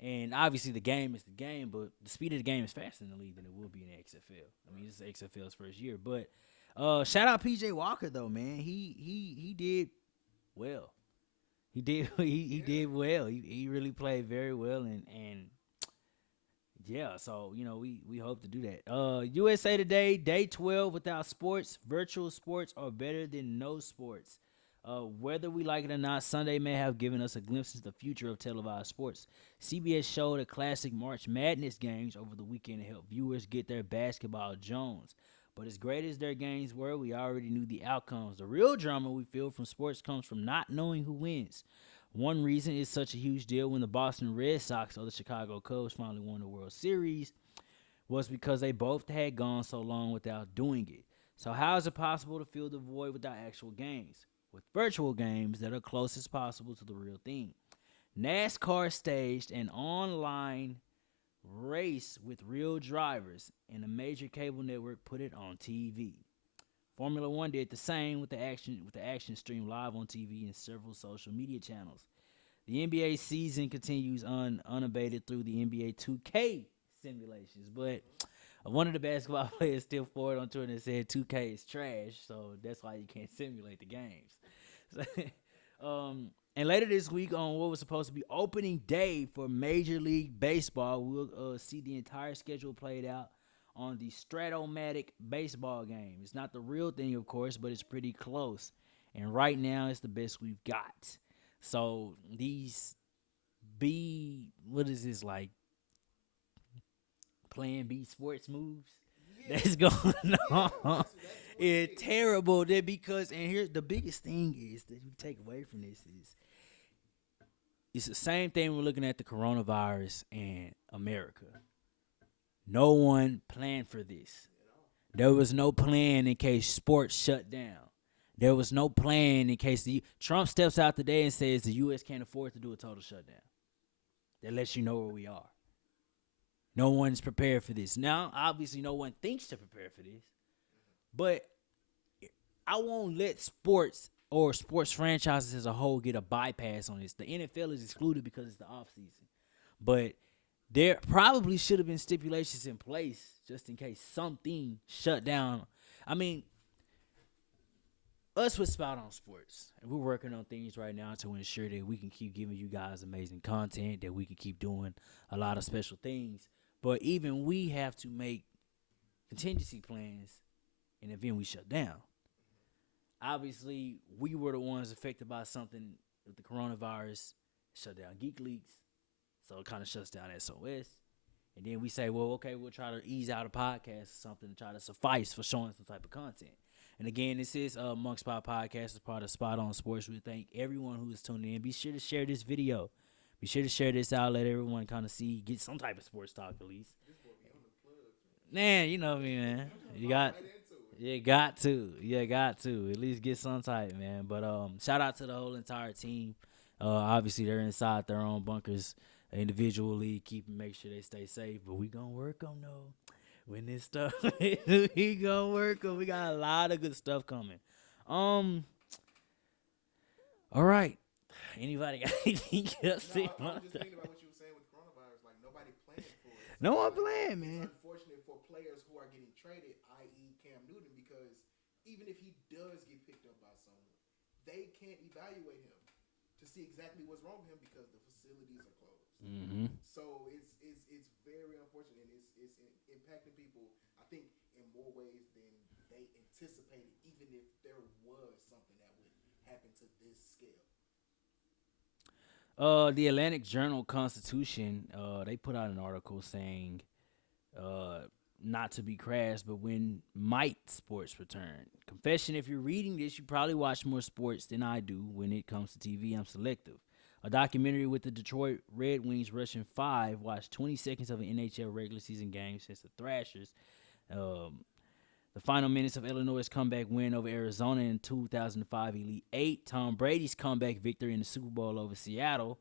And obviously the game is the game, but the speed of the game is faster in the league than it will be in the XFL. I mean, this is XFL's first year, but shout out PJ Walker though, man. He did well. He did he did well. He really played very well and yeah, so you know we hope to do that. USA Today, day 12 without sports. Virtual sports are better than no sports. Whether we like it or not, Sunday may have given us a glimpse into the future of televised sports. CBS showed a classic March Madness games over the weekend to help viewers get their basketball Jones. But as great as their games were, we already knew the outcomes. The real drama we feel from sports comes from not knowing who wins. One reason it's such a huge deal when the Boston Red Sox or the Chicago Cubs finally won the World Series was because they both had gone so long without doing it. So how is it possible to fill the void without actual games? With virtual games that are close as possible to the real thing. NASCAR staged an online race with real drivers, and a major cable network put it on TV. Formula One did the same with the action stream live on TV and several social media channels. The NBA season continues unabated through the NBA 2K simulations, but one of the basketball players still forward on Twitter and said 2K is trash, so that's why you can't simulate the games. And later this week, on what was supposed to be opening day for Major League Baseball, we'll see the entire schedule played out on the Stratomatic baseball game. It's not the real thing, of course, but it's pretty close. And right now, it's the best we've got. So these what is this, like Plan B sports moves that's going on? It's terrible there because, and here's the biggest thing is that you take away from this is it's the same thing we're looking at the coronavirus in America. No one planned for this. There was no plan in case sports shut down. There was no plan in case Trump steps out today and says the U.S. can't afford to do a total shutdown. That lets you know where we are. No one's prepared for this. Now, obviously, no one thinks to prepare for this. But I won't let sports or sports franchises as a whole get a bypass on this. The NFL is excluded because it's the offseason. But there probably should have been stipulations in place just in case something shut down. I mean, us with Spout on Sports, and we're working on things right now to ensure that we can keep giving you guys amazing content, that we can keep doing a lot of special things. But even we have to make contingency plans in the event we shut down. Obviously, we were the ones affected by something with the coronavirus, shut down Geek Leaks, so it kind of shuts down SOS. And then we say, well, okay, we'll try to ease out a podcast or something to try to suffice for showing some type of content. And again, this is Monk Spot Podcast as part of Spot on Sports. We thank everyone who is tuning in. Be sure to share this video. Be sure to share this out. Let everyone kind of see, get some type of sports talk at least. Man, you know me, man. You got to. At least get some type, man. But shout out to the whole entire team. Obviously, they're inside their own bunkers individually, make sure they stay safe. But we gonna work on when this stuff. We gonna work on. We got a lot of good stuff coming. All right. Anybody got anything else? No, I'm just thinking about what you were saying with coronavirus. Like, nobody planned for it. No one planned, man. It's unfortunate for players who are getting traded, i.e. Cam Newton, because even if he does get picked up by someone, they can't evaluate him to see exactly what's wrong with him because the facilities are closed. Mm-hmm. So it's very unfortunate, and it's impacting people, I think, in more ways than anticipated, even if there was something that would happen to this scale? The Atlantic Journal Constitution, they put out an article saying, uh, not to be crass, but when might sports return? Confession: if you're reading this, you probably watch more sports than I do. When it comes to TV, I'm selective. A documentary with the Detroit Red Wings rushing 5 watched 20 seconds of an NHL regular season game since the Thrashers. Um, the final minutes of Illinois' comeback win over Arizona in 2005 Elite Eight, Tom Brady's comeback victory in the Super Bowl over Seattle,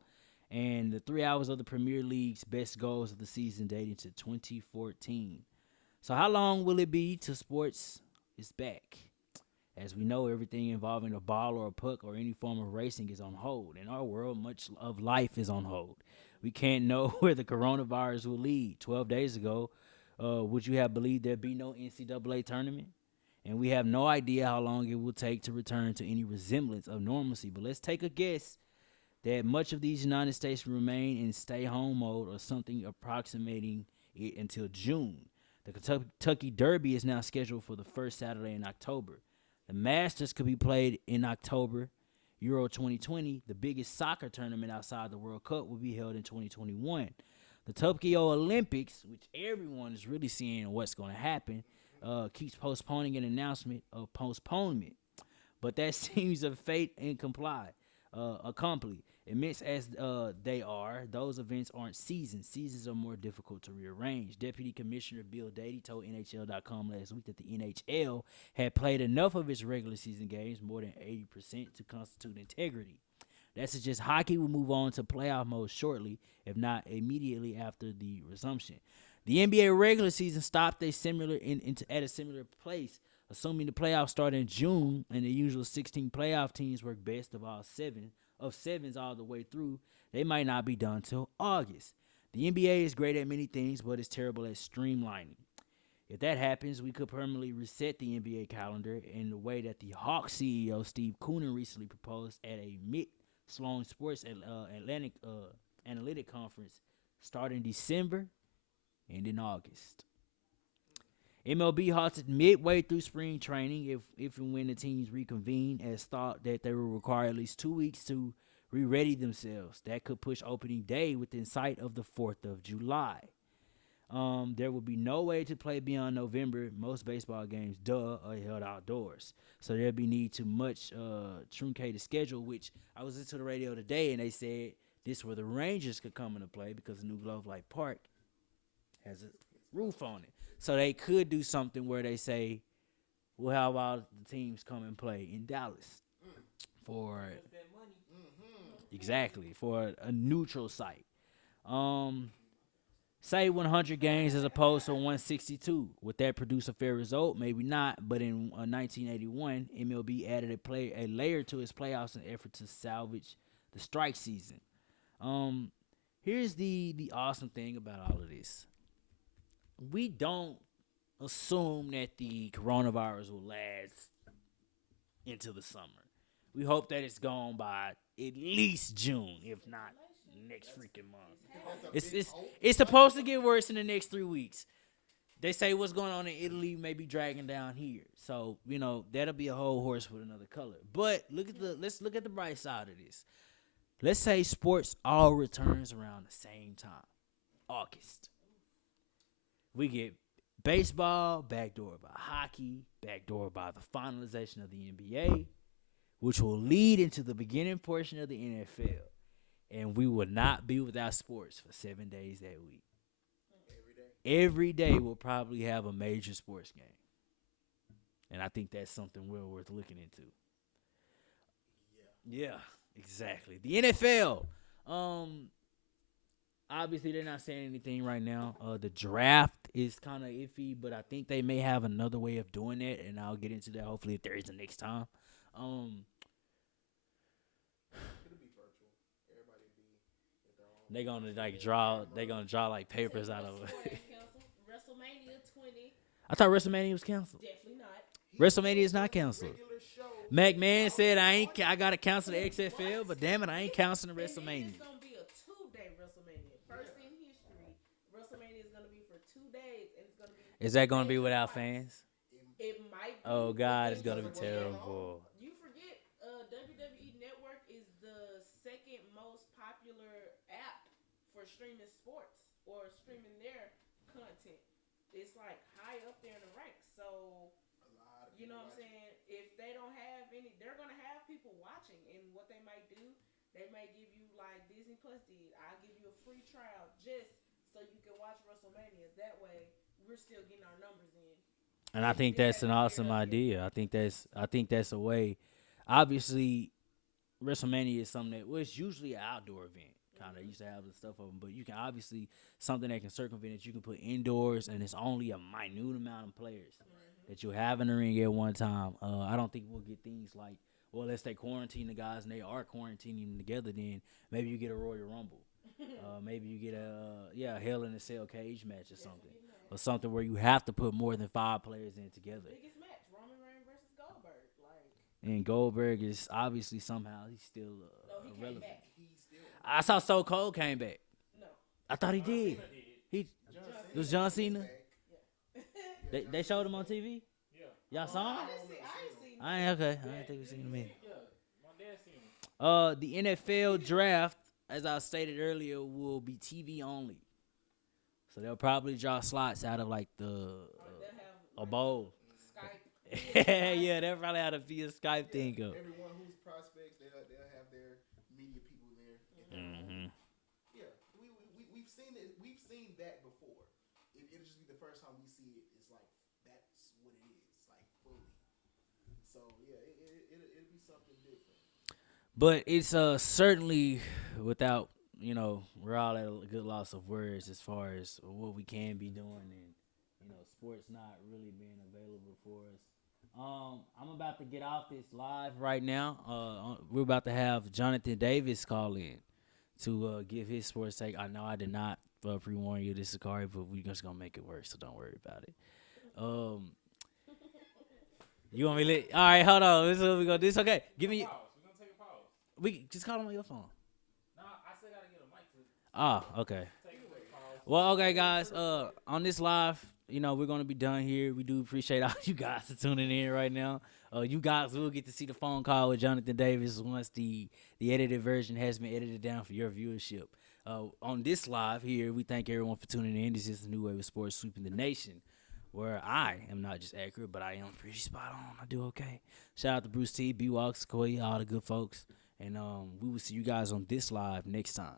and the 3 hours of the Premier League's best goals of the season dating to 2014. So, how long will it be till sports is back? As we know, everything involving a ball or a puck or any form of racing is on hold. In our world, much of life is on hold. We can't know where the coronavirus will lead. 12 days ago, would you have believed there'd be no NCAA tournament? And we have no idea how long it will take to return to any resemblance of normalcy. But let's take a guess that much of these United States will remain in stay-home mode or something approximating it until June. The Kentucky Derby is now scheduled for the first Saturday in October. The Masters could be played in October. Euro 2020, the biggest soccer tournament outside the World Cup, will be held in 2021. The Tokyo Olympics, which everyone is really seeing what's going to happen, keeps postponing an announcement of postponement. But that seems a fate accompli. Immense as they are, those events aren't seasons. Seasons are more difficult to rearrange. Deputy Commissioner Bill Dady told NHL.com last week that the NHL had played enough of its regular season games, more than 80%, to constitute integrity. That suggests hockey will move on to playoff mode shortly, if not immediately after the resumption. The NBA regular season stopped at a similar place, assuming the playoffs start in June and the usual 16 playoff teams work best of sevens all the way through. They might not be done till August. The NBA is great at many things, but it's terrible at streamlining. If that happens, we could permanently reset the NBA calendar in the way that the Hawks CEO Steve Koonin recently proposed at a Sloan Sports Atlantic Analytic Conference starting December and in August. MLB halted midway through spring training if and when the teams reconvene, as thought that they will require at least 2 weeks to re-ready themselves. That could push opening day within sight of the 4th of July. There will be no way to play beyond November. Most baseball games, are held outdoors. So there'll be need to much truncated schedule, which I was listening to the radio today, and they said this where the Rangers could come into play because the new Globe Life Park has a roof on it. So they could do something where they say, well, how about the teams come and play in Dallas for exactly for a neutral site. Say 100 games as opposed to 162. Would that produce a fair result? Maybe not. But in 1981, MLB added a layer to its playoffs in an effort to salvage the strike season. Here's the awesome thing about all of this. We don't assume that the coronavirus will last into the summer. We hope that it's gone by at least June, if not next freaking month. It's supposed to get worse in the next 3 weeks. They say what's going on in Italy may be dragging down here. So, that'll be a whole horse with another color. But let's look at the bright side of this. Let's say sports all returns around the same time. August. We get baseball, backdoor by hockey, backdoor by the finalization of the NBA, which will lead into the beginning portion of the NFL. And we will not be without sports for 7 days that week. Every day we'll probably have a major sports game. And I think that's something well worth looking into. Yeah, exactly. The NFL. Obviously, they're not saying anything right now. The draft is kind of iffy, but I think they may have another way of doing it, and I'll get into that hopefully if there is a next time. It'll be virtual. Everybody will be at their own. They're gonna draw like papers out of it. WrestleMania 20, I thought WrestleMania was canceled. definitely not. WrestleMania is not canceled. Regular show. McMahon said I gotta cancel the XFL, but damn it, I ain't canceling the And then WrestleMania. it's gonna be a 2-day WrestleMania. First in history, WrestleMania is gonna be for 2 days, and it's gonna be. Is that gonna be without fans? In It might be. Oh But God, then it's you gonna be Because of what's going forget. on? terrible. You forget. WWE Network is the second most popular app for streaming sports or streaming their content. It's like high up there in the ranks. So A lot of you know people what I'm watching. saying? If they don't have any, they're gonna have people watching, and what they might do, they may give you like Disney Plus did. I'll give you a free trial just so you can watch WrestleMania. That way, we're still getting our numbers in, And I and think then that's that an might get awesome us get. idea. I think that's a way. Obviously, WrestleMania is something that, well, it's usually an outdoor event. Kind of Mhm. used to have the stuff of them, but you can obviously something that can circumvent it. You can put indoors, and it's only a minute amount of players Mhm. that you have in the ring at one time. I don't think we'll get things like, well, let's say quarantine the guys, and they are quarantining them together. Then maybe you get a Royal Rumble. Maybe you get a Hell in a Cell cage match or something, Definitely getting or that. something where you have to put more than 5 players in together. Biggest match: Roman Reigns versus Goldberg. Like, And Goldberg is obviously somehow he's still no, he came relevant. back. He's still I saw Stone Cold came back. No, I thought he John did. Cena did. He John John Cena. it was Cena John came Is Cena. back. Yeah. Yeah, They John they showed Cena's him on back. TV. Yeah. Y'all No, saw him? I I didn't don't see. never I seen ain't him. seen I him. ain't okay. I Yeah, ain't think we you seen ain't him in. seen? Yeah. My dad seen him. The NFL draft, as I stated earlier, will be TV only. So they'll probably draw slots out of like They'll have a like bowl. Skype. Via Skype. Yeah, they'll probably have a via Skype Yeah, thing up. everyone who's prospects, they'll have their media people there in their Mhm. room. Hmm. Yeah, we've seen it. We've seen that before. It'll just be the first time we see it. It's like that's what it is, like fully. So yeah, it'll be something different. But it's certainly without, we're all at a good loss of words as far as what we can be doing, and sports not really being available for us. I'm about to get off this live right now. We're about to have Jonathan Davis call in to give his sports take. I know I did not pre-warn you, this is Sakari, but we're just gonna make it work, so don't worry about it. Um, you want me to? All right, hold on. This is what we gonna do. It's okay. Give me. Pause. We're gonna take a pause. We just call him on your phone. Nah, I still gotta get a mic to Ah, okay. take a quick pause. Well, okay, guys. On this live, we're gonna be done here. We do appreciate all you guys for tuning in right now. You guys will get to see the phone call with Jonathan Davis once the edited version has been edited down for your viewership. On this live here, we thank everyone for tuning in. This is the New Wave of Sports sweeping the nation, where I am not just accurate, but I am pretty spot on. I do okay. Shout out to Bruce T, B Walks, Sequoia, all the good folks, and we will see you guys on this live next time.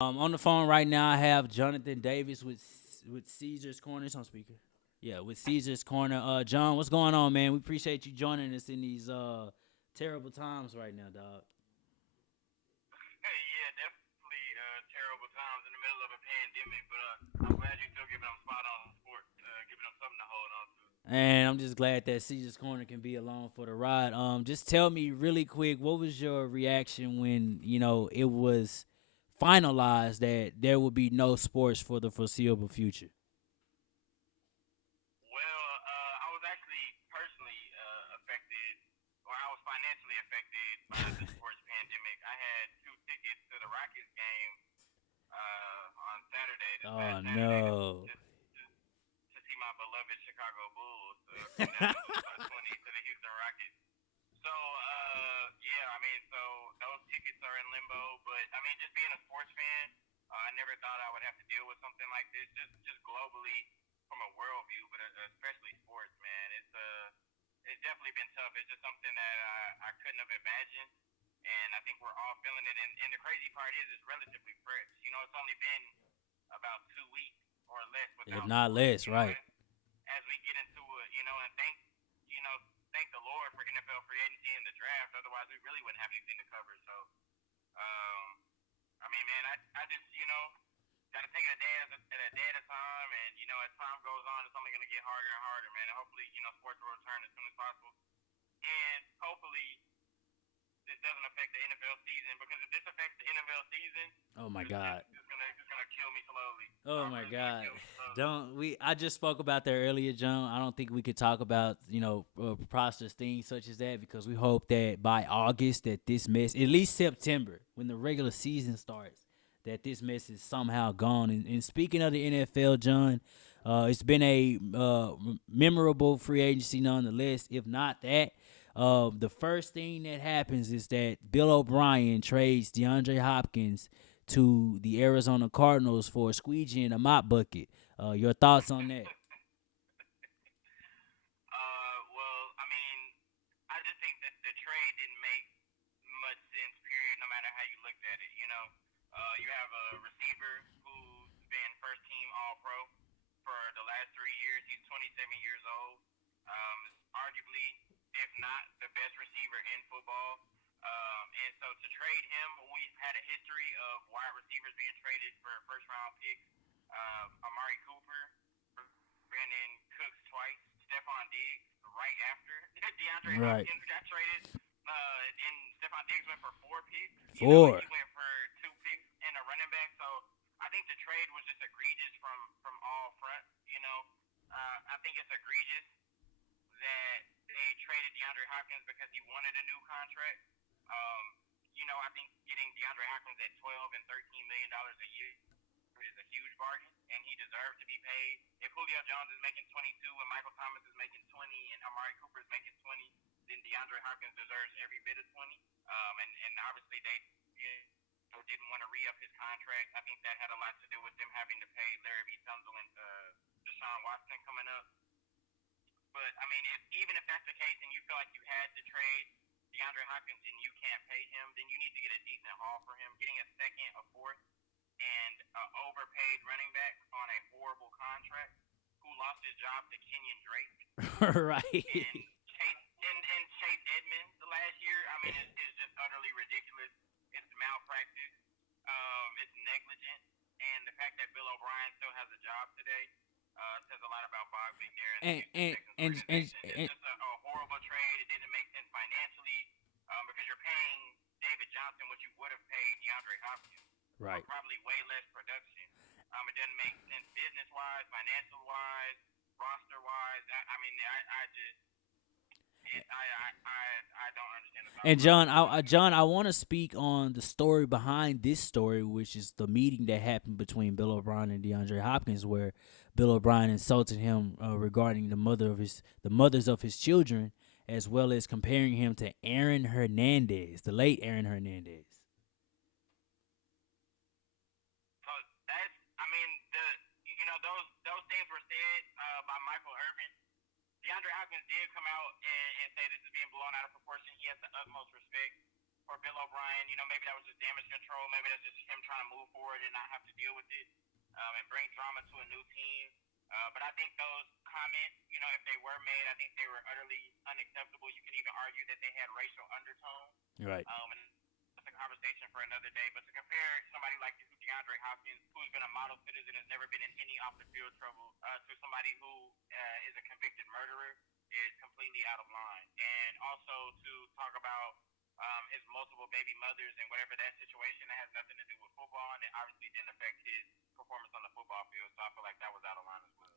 On the phone right now, I have Jonathan Davis with Caesar's Corner. It's on speaker. Yeah, with Caesar's Corner. John, what's going on, man? We appreciate you joining us in these terrible times right now, dog. Hey, yeah, definitely terrible times in the middle of a pandemic, but I'm glad you're still giving them spot on sport, giving them something to hold on to. And I'm just glad that Caesar's Corner can be along for the ride. Just tell me really quick, what was your reaction when it was finalized that there will be no sports for the foreseeable future? Well, I was actually personally affected, or I was financially affected by the sports pandemic. I had 2 tickets to the Rockets game on Saturday, this Oh past Saturday, no. to see my beloved Chicago Bulls come down and lose by 20 to the Houston Rockets. So, yeah, I mean, so those tickets are in limbo. But I mean, just being a sports fan, I never thought I would have to deal with something like this. Just globally from a worldview, but especially sports, man. It's definitely been tough. It's just something that I couldn't have imagined, and I think we're all feeling it. And the crazy part is, it's relatively fresh. It's only been about 2 weeks or less If without not sports. less, right? As we get into it, and you know, thank the Lord for NFL free agency and the draft. Otherwise, we really wouldn't have anything to cover. So, I mean, man, I just, got to take it a day at a time. And, as time goes on, it's only going to get harder and harder, man. And hopefully, sports will return as soon as possible. And hopefully, this doesn't affect the NFL season, because if this affects the NFL season, Oh my God. it's gonna kill me slowly. Oh Our my brother's gonna God! kill me slowly. Don't we? I just spoke about that earlier, John. I don't think we could talk about preposterous things such as that because we hope that by August that this mess, at least September, when the regular season starts, that this mess is somehow gone. And speaking of the NFL, John, it's been a memorable free agency nonetheless. If not that, the first thing that happens is that Bill O'Brien trades DeAndre Hopkins to the Arizona Cardinals for a squeegee and a mop bucket. Your thoughts on that? Well, I mean, I just think that the trade didn't make much sense, period, no matter how you looked at it. You have a receiver who's been first team All Pro for the last 3 years. He's 27 years old. Arguably, if not the best receiver in football. And so to trade him, we've had a history of wide receivers being traded for first round picks. Amari Cooper, Brandon Cooks twice, Stephon Diggs right after DeAndre Right. Hopkins got traded. And Stephon Diggs went for 4 picks. Four. He went for 2 picks and a running back. So I think the trade was just egregious from all fronts. I think it's egregious that they traded DeAndre Hopkins because he wanted a new contract. I think getting DeAndre Hopkins at $12 and $13 million a year is a huge bargain, and he deserves to be paid. If Julio Jones is making 22 and Michael Thomas is making 20 and Amari Cooper is making 20, then DeAndre Hopkins deserves every bit of 20. And obviously they didn't want to re-up his contract. I think that had a lot to do with them having to pay Larry B. Tunsil and Deshaun Watson coming up. But I mean, even if that's the case, and you feel like you had to trade DeAndre Hopkins and you can't pay him, then you need to get a decent haul for him. Getting a second, a fourth, and an overpaid running back on a horrible contract who lost his job to Kenyon Drake Right. and Chase Edmonds last year. I mean, it's just utterly ridiculous. It's malpractice. It's negligent. And the fact that Bill O'Brien still has a job today says a lot about Bob McNair and the Texans organization. It's just a horrible trade. It didn't make sense financially because you're paying David Johnson what you would have paid DeAndre Hopkins. Right. Probably way less production. It doesn't make sense business-wise, financial-wise, roster-wise. I mean, I don't understand the And John, I want to speak on the story behind this story, which is the meeting that happened between Bill O'Brien and DeAndre Hopkins, where Bill O'Brien insulted him regarding the mothers of his children, as well as comparing him to Aaron Hernandez, the late Aaron Hernandez. So that's, I mean, those things were said by Michael Irvin. DeAndre Hopkins did come out and say this is being blown out of proportion. He has the utmost respect for Bill O'Brien. Maybe that was just damage control. Maybe that's just him trying to move forward and not have to deal with it and bring drama to a new team. But I think those comments, if they were made, I think they were utterly unacceptable. You could even argue that they had racial undertones. Right. And that's a conversation for another day. But to compare somebody like DeAndre Hopkins, who's been a model citizen, has never been in any off-the-field trouble, to somebody who is a convicted murderer is completely out of line. And also to talk about his multiple baby mothers and whatever that situation that has nothing to do with football, and it obviously didn't affect his performance on the football field. So I feel like that was out of line as well.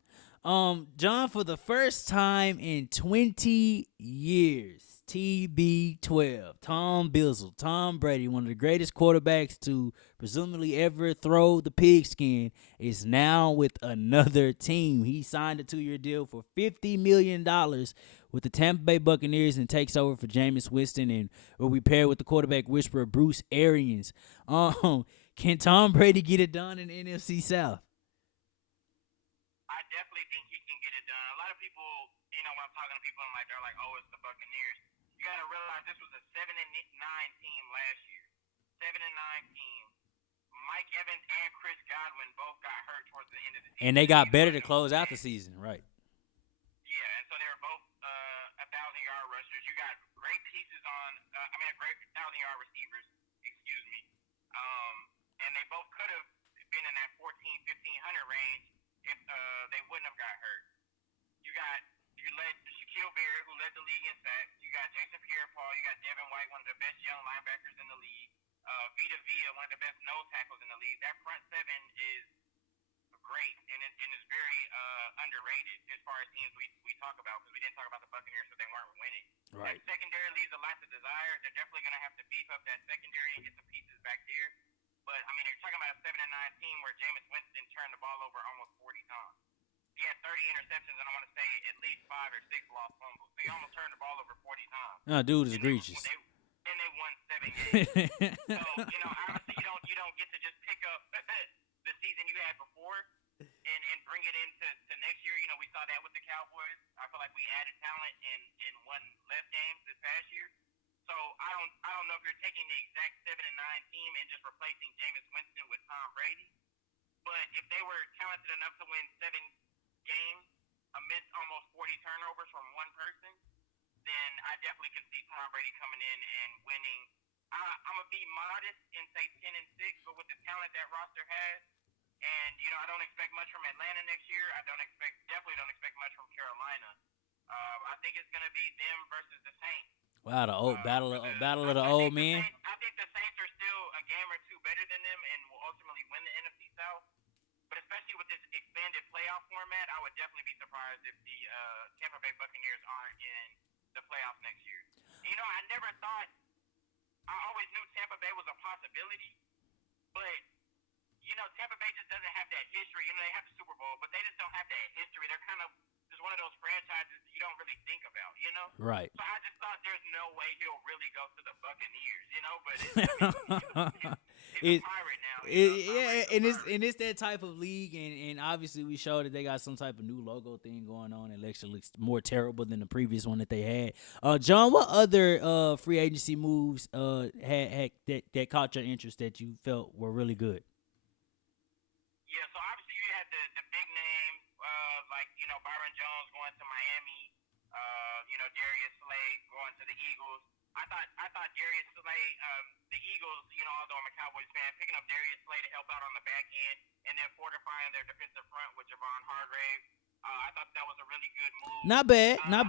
John, for the first time in 20 years, TB12, Tom Bizzle, Tom Brady, one of the greatest quarterbacks to presumably ever throw the pigskin, is now with another team. He signed a 2-year deal for $50 million with the Tampa Bay Buccaneers and takes over for Jameis Winston and will be paired with the quarterback whisperer Bruce Arians. Can Tom Brady get it done in the NFC South? I definitely think he can get it done. A lot of people, when I'm talking to people, they're like, oh, it's the Buccaneers. You got to realize this was a 7-9 team last year. 7-9 team. Mike Evans and Chris Godwin both got hurt towards the end of the season. And they got better to close out the season, right? Yeah, and so they were both 1,000-yard rushers. You got great pieces great 1,000-yard receivers, excuse me. And they both could have been in that 1,500 range if they wouldn't have got hurt. You led Shaquille Barrett, who led the league in sacks. You got Jason Pierre-Paul. You got Devin White, one of the best young linebackers in the league. Vita Vea, one of the best nose tackles in the league. That front seven is underrated as far as teams we talk about, because we didn't talk about the Buccaneers because they weren't winning. Right. That secondary leaves a lot to desire. They're definitely going to have to beef up that secondary and get some pieces back there. But, I mean, you're talking about a 7-9 team where Jameis Winston turned the ball over almost 40 times. He had 30 interceptions, and I want to say at least 5 or 6 lost fumbles. So he almost turned the ball over 40 times. No, dude is And egregious. they won 7 games. So, you know, obviously you don't get to just pick up the season you had before and bring it into next year. You know, we saw that with the Cowboys. I feel like we added talent and won less games this past year. So I don't know if you're taking the exact 7-9 team and just replacing Jameis Winston with Tom Brady. But if they were talented enough to win 7 games amidst almost 40 turnovers from one person, then I definitely could see Tom Brady coming in and winning. I'm gonna be modest and say 10-6, but with the talent that roster has, and you know I don't expect much from Atlanta next year. Definitely don't expect much from Carolina. I think it's gonna be them versus the Saints. Wow, the old battle of the I old think men. I think the Saints are still a game or two better than them and will ultimately win the NFC South. But especially with this expanded playoff format, I would definitely be surprised if the Tampa Bay Buccaneers aren't in the playoffs next year. You know, I always knew Tampa Bay was a possibility, but, you know, Tampa Bay just doesn't have that history. You know, they have the Super Bowl, but they just don't have that history. They're kind of just one of those franchises you don't really think about, you know? Right. So I just thought there's no way he'll really go to the Buccaneers, you know? But he's a pirate now. And it's that type of league, and obviously we showed that they got some type of new logo thing going on. It actually looks more terrible than the previous one that they had. John, what other free agency moves had that caught your interest that you felt were really good? Yeah, so obviously you had the big names, like, you know, Byron Jones going to Miami, you know, Darius Slay going to the Eagles. I thought Darius Slay, the Eagles, you know, although I'm a Cowboys fan, picking up Darius Slay to help out on the back end and then fortifying their defensive front with Javon Hargrave. I thought that was a really good move. Not bad. Yeah. I'm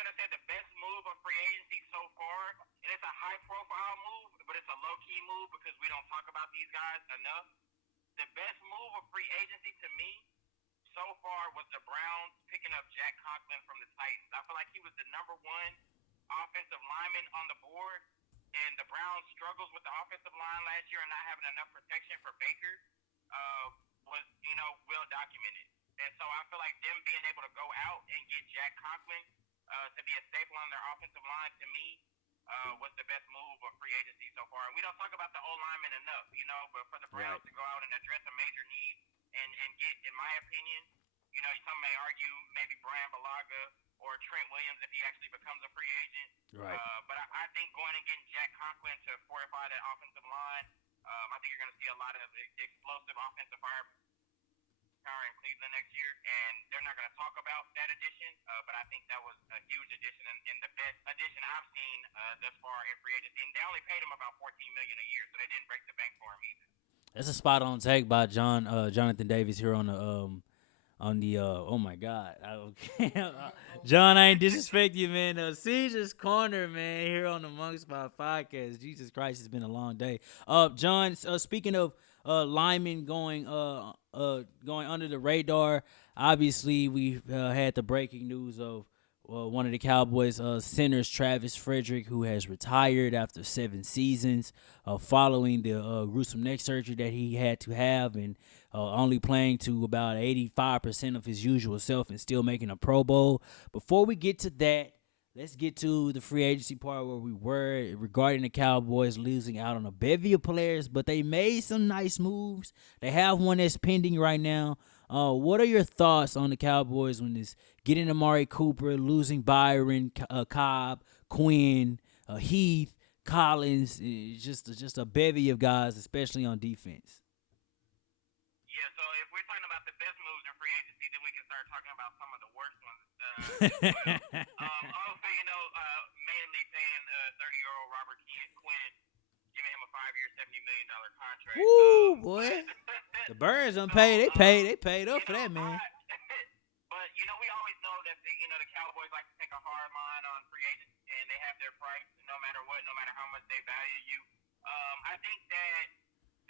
gonna say the best move of free agency so far, and it's a high profile move, but it's a low key move because we don't talk about these guys enough. The best move of free agency to me so far was the Browns picking up Jack Conklin from the Titans. I feel like he was the number 1 offensive lineman on the board, and the Browns' struggles with the offensive line last year and not having enough protection for Baker was, you know, well documented. And so I feel like them being able to go out and get Jack Conklin to be a staple on their offensive line, to me, was the best move of free agency so far. And we don't talk about the O-lineman enough, you know, but for the Browns to go out and address a major need and get, in my opinion, you know, some may argue maybe Brian Bulaga or Trent Williams if he actually becomes a free agent. Right. But I think going and getting Jack Conklin to fortify that offensive line, I think you're going to see a lot of explosive offensive firepower in Cleveland next year, and they're not going to talk about that addition, but I think that was a huge addition and the best addition I've seen thus far in free agency. And they only paid him about $14 million a year, so they didn't break the bank for him either. That's a spot on take by Jonathan Davis here on the oh my God. John, I ain't disrespect you, man. Caesar's Corner, man, here on the Monk Spot Podcast. Jesus Christ, it's been a long day. John, speaking of linemen going under the radar, obviously we had the breaking news of one of the Cowboys centers, Travis Frederick, who has retired after 7 seasons following the gruesome neck surgery that he had to have, and only playing to about 85% of his usual self and still making a Pro Bowl. Before we get to that, let's get to the free agency part where we were regarding the Cowboys losing out on a bevy of players, but they made some nice moves. They have one that's pending right now. What are your thoughts on the Cowboys when it's getting Amari Cooper, losing Byron, Cobb, Quinn, Heath, Collins, just a bevy of guys, especially on defense? Yeah, so if we're talking about the best moves in free agency, then we can start talking about some of the worst ones. Also, you know, mainly paying 30-year-old Robert Quinn, giving him a 5-year, $70 million contract. Woo, boy. The Birds done paid. They paid up for that, man. But, you know, we always know that, the Cowboys like to take a hard line on free agents, and they have their price no matter what, no matter how much they value you. I think that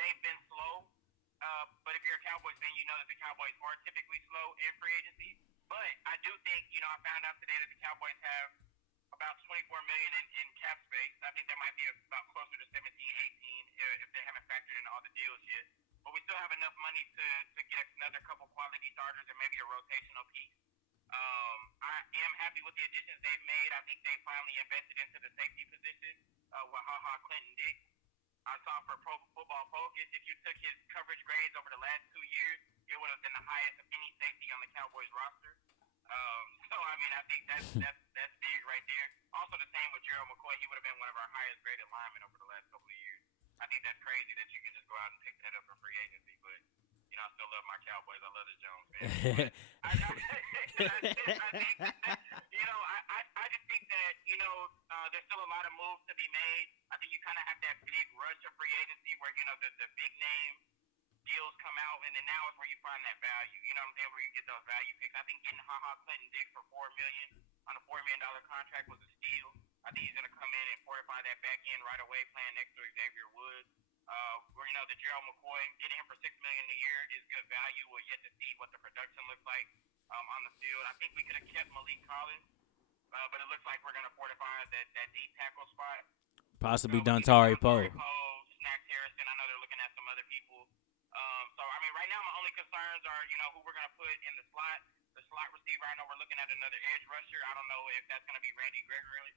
they've been slow. But if Cowboys fan, you know that the Cowboys are typically slow in free agency. But I do think, I found out today that the Cowboys have about 24 million in cap space. I think that might be about closer to 17, 18 if they haven't factored in all the deals yet. But we still have enough money to get another couple quality starters and maybe a rotational piece. I am happy with the additions they've made. I think they finally invested into the safety position with Clinton Dix. I saw for Pro Football Focus, if you took his coverage grades over the last 2 years, it would have been the highest of any safety on the Cowboys roster. So I mean, I think that's big right there. Also, the same with Gerald McCoy, he would have been one of our highest graded linemen over the last couple of years. I think that's crazy that you can just go out and pick that up for free agency, but I still love my Cowboys. I love the Jones family. I just think that there's still a lot of moves to be made. I think you kind of have that big rush of free agency where the big name deals come out, and then now is where you find that value. You know what I'm saying? Where you get those value picks. I think getting Clinton Dix for $4 million on a $4 million contract was a steal. I think he's going to come in and fortify that back end right away, playing next to Xavier Woods. Where the Gerald McCoy, getting him for $6 million a year is good value. We're yet to see what the production looks like on the field. I think we could have kept Malik Collins, but it looks like we're going to fortify that deep tackle spot. Possibly Dontari Poe. Snack Harrison. I know they're looking at some other people. So I mean, right now my only concerns are who we're going to put in the slot. The slot receiver. I know we're looking at another edge rusher. I don't know if that's going to be Randy Gregory.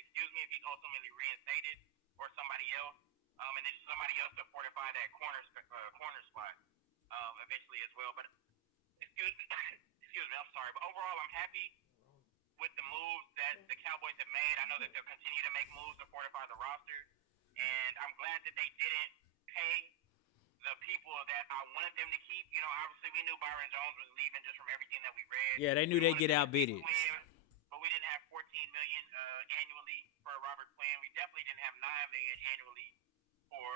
If he's ultimately reinstated or somebody else. And then somebody else to fortify that corner spot eventually as well. But excuse me, I'm sorry. But overall, I'm happy with the moves that the Cowboys have made. I know that they'll continue to make moves to fortify the roster, and I'm glad that they didn't pay the people that I wanted them to keep. Obviously we knew Byron Jones was leaving just from everything that we read. Yeah, they knew they'd get outbid. But we didn't have $14 million annually for Robert Quinn. We definitely didn't have $9 million annually for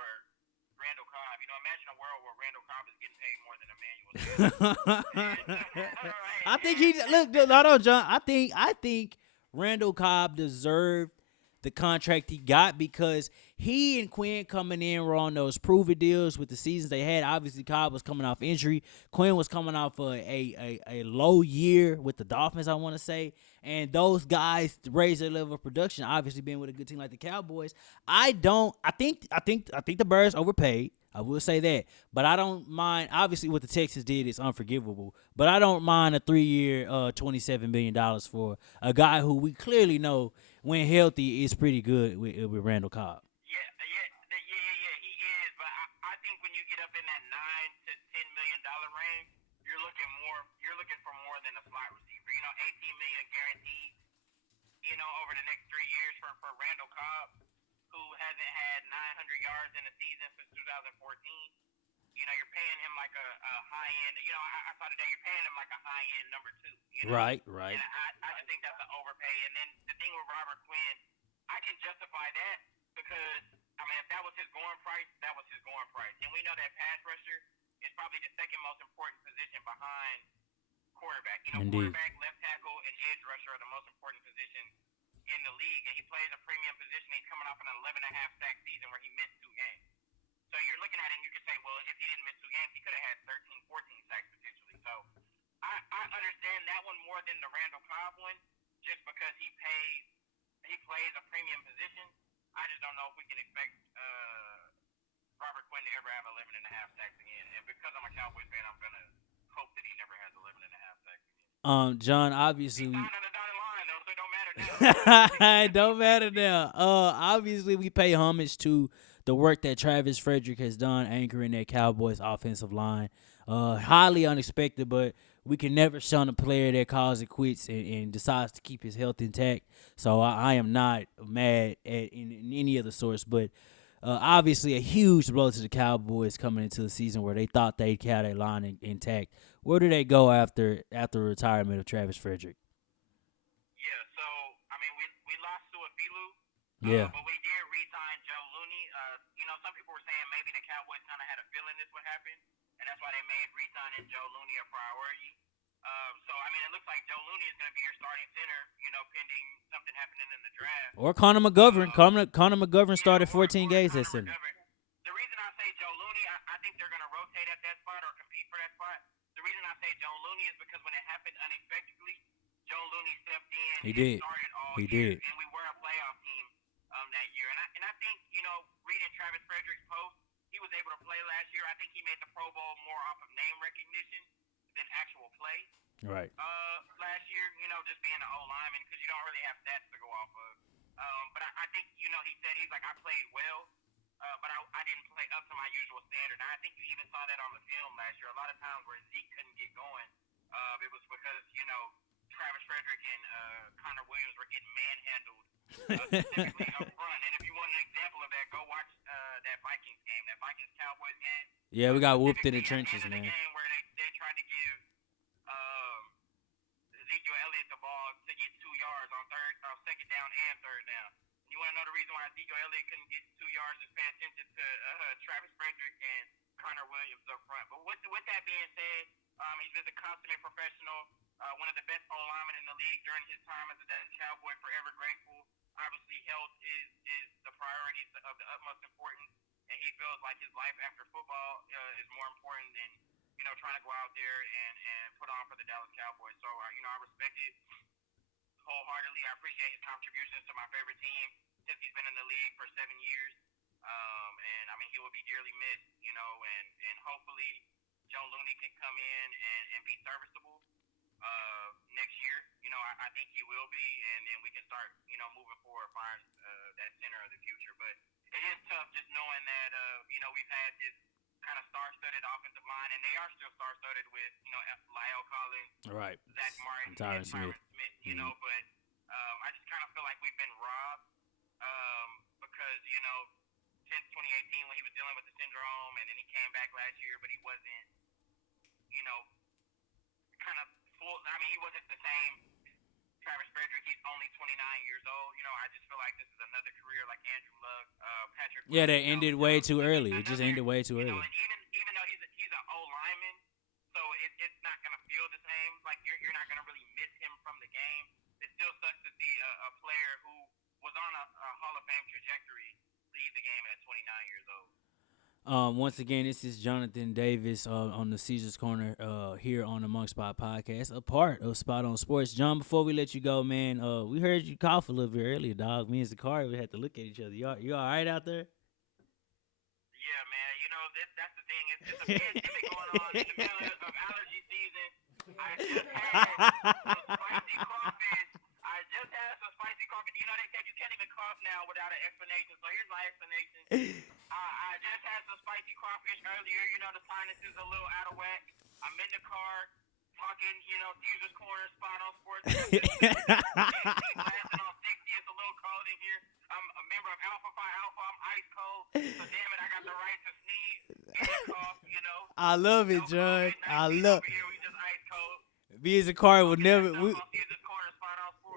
Randall Cobb. Imagine a world where Randall Cobb is getting paid more than Emmanuel. I think no, John. I think Randall Cobb deserved the contract he got because he and Quinn coming in were on those prove-it deals with the seasons they had. Obviously, Cobb was coming off injury. Quinn was coming off a low year with the Dolphins, I want to say. And those guys raised their level of production, obviously being with a good team like the Cowboys. I think the Bears overpaid. I will say that. But I don't mind. Obviously, what the Texans did is unforgivable. But I don't mind a 3-year, $27 million for a guy who we clearly know, when healthy, is pretty good with Randall Cobb. Yeah, he is. But I think when you get up in that $9 to $10 million range, you're looking for more than a slot receiver. $18 million guaranteed. Over the next 3 years for Randall Cobb, who hasn't had 900 yards in a season since 2014. You're paying him like a high end. I saw today you're paying him like a high end number 2. Right. And I just think that's an overpay. And then the thing with Robert Quinn, I can justify that because if that was his going price, that was his going price. And we know that pass rusher is probably the second most important position behind quarterback. Indeed. Quarterback, left tackle, and edge rusher are the most important positions in the league, and he plays a premium position. He's coming off an 11.5 sack season where he missed 2 games. So you're looking at it and you can say, well, if he didn't miss 2 games, he could have had 13, 14 sacks potentially. So I understand that one more than the Randall Cobb one, just because he plays a premium position. I just don't know if we can expect Robert Quinn to ever have 11.5 sacks again. And because I'm a Cowboys fan, I'm gonna hope that he never has 11.5 sacks again. John, obviously. He's signed on the dotted line, though, so it don't matter now. It don't matter now. Obviously, we pay homage to the work that Travis Frederick has done anchoring that Cowboys offensive line. Highly unexpected, but we can never shun a player that calls it quits and decides to keep his health intact. So I am not mad at in any other source, but obviously a huge blow to the Cowboys coming into the season where they thought they'd have their line intact. Where do they go after the retirement of Travis Frederick? Yeah, so we lost Su'a-Filo. Yeah. But we did re-sign Joe Looney. Some people were saying maybe the Cowboys kind of had a feeling this would happen, and that's why they made re-signing Joe Looney a priority. So it looks like Joe Looney is going to be your starting center, pending something happening in the draft. Or Connor McGovern. Connor McGovern started 14 games this season. The reason I say Joe Looney, I think they're going to rotate at that spot, or say Joe Looney is because when it happened unexpectedly, Joe Looney stepped in He and did. started all He year, did. and we were a playoff team that year. And I think, reading Travis Frederick's post, he was able to play last year. I think he made the Pro Bowl more off of name recognition than actual play Right. last year, just being an O lineman because you don't really have stats to go off of. But I think, he said he's like, I played well, but I didn't play up to my usual standard. And I think you even saw that on the film last year. A lot of times where Zeke couldn't get going, it was because, Travis Frederick and Connor Williams were getting manhandled, specifically up front. And if you want an example of that, go watch that Vikings game, that Vikings-Cowboys game. Yeah, we got whooped in the Specifically trenches, at the end of the man. game where they tried to give Ezekiel Elliott the ball to get 2 yards on second down and third down. You want to know the reason why Ezekiel Elliott couldn't get 2 yards? Just pay attention to Travis Frederick and Connor Williams up front. But with that being said, he's been a consummate professional, one of the best O-linemen in the league during his time as a Dallas Cowboy. Forever grateful. Obviously, health is the priority of the utmost importance, and he feels like his life after football is more important than trying to go out there and put on for the Dallas Cowboys. So I respect it wholeheartedly. I appreciate his contributions to my favorite team since he's been in the league for 7 years. And I mean, he will be dearly missed, and hopefully Joe Looney can come in and be serviceable next year. I think he will be, and then we can start, moving forward, find that center of the future. But it is tough just knowing that, we've had this kind of star-studded offensive line, and they are still star-studded with, Lyle Collins, Right. Zach Martin, And Tyron and Smith. but I just kind of feel like we've been robbed because, since 2018 when he was dealing with the syndrome, and then he came back last year, but he wasn't, kind of full. I mean, he wasn't the same Travis Frederick. He's only 29 years old. I just feel like this is another career like Andrew Luck, Patrick. Yeah, Willis, that ended way too early. It just ended way too And early. even though he's an O lineman, so it's not gonna feel the same. Like you're not gonna really miss him from the game. It still sucks to see a player who was on a Hall of Fame trajectory leave the game at 29 years old. Once again, this is Jonathan Davis on the Caesars Corner here on the Monk Spot Podcast, a part of Spot on Sports. John, before we let you go, man, we heard you cough a little bit earlier, dog. Me and Zakari, we had to look at each other. You all right out there? Yeah, man. That's the thing. It's a pandemic going on in the middle of allergy season. I just had some spicy crawfish. They said you can't even cough now without an explanation. So here's my explanation. I just had some spicy crawfish earlier. The sinuses a little out of whack. I'm in the car talking, Caesars Corner, Spot on Sports. Blasting on 60. It's a little cold in here. I'm a member of Alpha Phi Alpha. I'm ice cold. So damn it, I got the right to sneeze and cough. I love it, John. I love. Over here, we just ice cold. Me and Zakari will never. We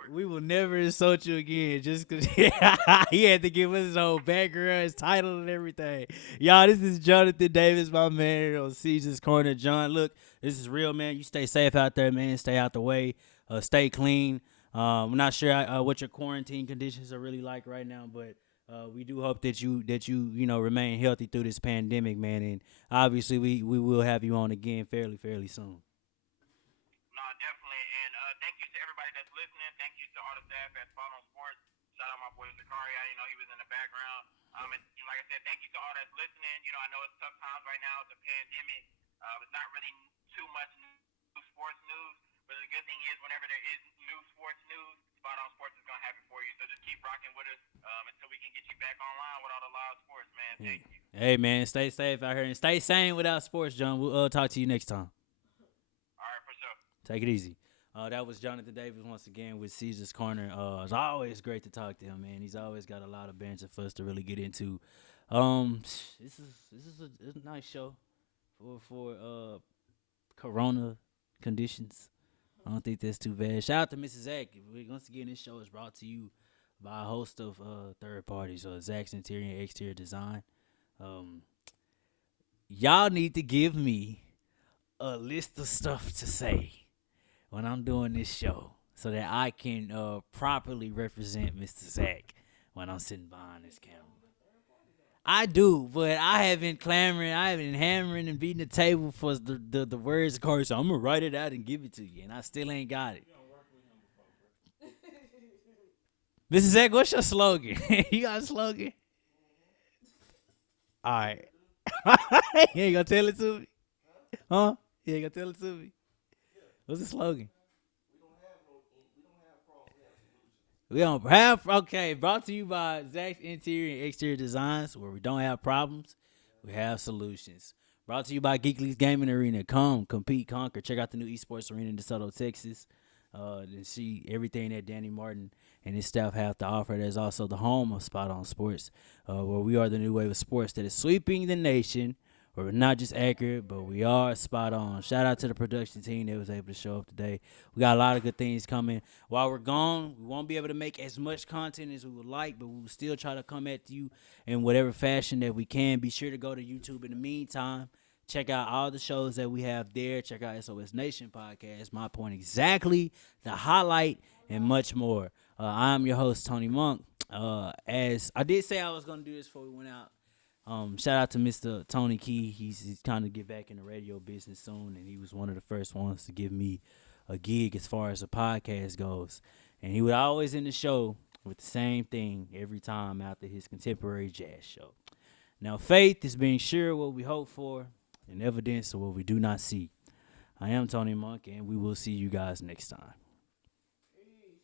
We will never insult you again just because he had to give us his whole background, his title, and everything. Y'all, this is Jonathan Davis, my man on Caesars Corner. John, look, this is real, man. You stay safe out there, man. Stay out the way. Stay clean. I'm not sure what your quarantine conditions are really like right now, but we do hope that you remain healthy through this pandemic, man. And obviously, we will have you on again fairly soon. Thank you to everybody that's listening. Thank you to all the staff at Spot on Sports. Shout out my boy Zakari. He was in the background. And like I said, thank you to all that's listening. I know it's tough times right now. It's a pandemic. It's not really too much new sports news. But the good thing is, whenever there is new sports news, Spot on Sports is going to have it for you. So just keep rocking with us until we can get you back online with all the live sports, man. Thank you. Hey, man, stay safe out here and stay sane without sports, John. We'll talk to you next time. All right, for sure. Take it easy. That was Jonathan Davis once again with Caesars Corner. It's always great to talk to him, man. He's always got a lot of banter for us to really get into. This is a nice show for Corona conditions. I don't think that's too bad. Shout out to Mrs. Zach. Once again, this show is brought to you by a host of third parties, Zach's Interior and Exterior Design. Y'all need to give me a list of stuff to say when I'm doing this show so that I can properly represent Mr. Zach when I'm sitting behind this camera. I do, but I have been clamoring, I have been hammering and beating the table for the words card. So I'm gonna write it out and give it to you, and I still ain't got it. Mr. Zach, what's your slogan? You got a slogan? All right. You ain't gonna tell it to me? Huh? You ain't gonna tell it to me? What's the slogan? We don't have, okay, brought to you by Zach's Interior and Exterior Designs, where we don't have problems, we have solutions. Brought to you by Geekly's Gaming Arena. Come, compete, conquer. Check out the new esports arena in DeSoto, Texas. And see everything that Danny Martin and his staff have to offer. There's also the home of Spot On Sports, where we are the new wave of sports that is sweeping the nation. We're not just accurate, but we are spot on. Shout out to the production team that was able to show up today. We got a lot of good things coming. While we're gone, we won't be able to make as much content as we would like, but we will still try to come at you in whatever fashion that we can. Be sure to go to YouTube in the meantime. Check out all the shows that we have there. Check out SOS Nation Podcast, My Point Exactly, The Highlight, and much more. I'm your host, Tony Monk. As I did say I was going to do this before we went out. Shout out to Mr. Tony Key. He's trying to get back in the radio business soon, and he was one of the first ones to give me a gig as far as the podcast goes. And he would always end the show with the same thing every time after his contemporary jazz show. Now, faith is being sure what we hope for and evidence of what we do not see. I am Tony Monk, and we will see you guys next time.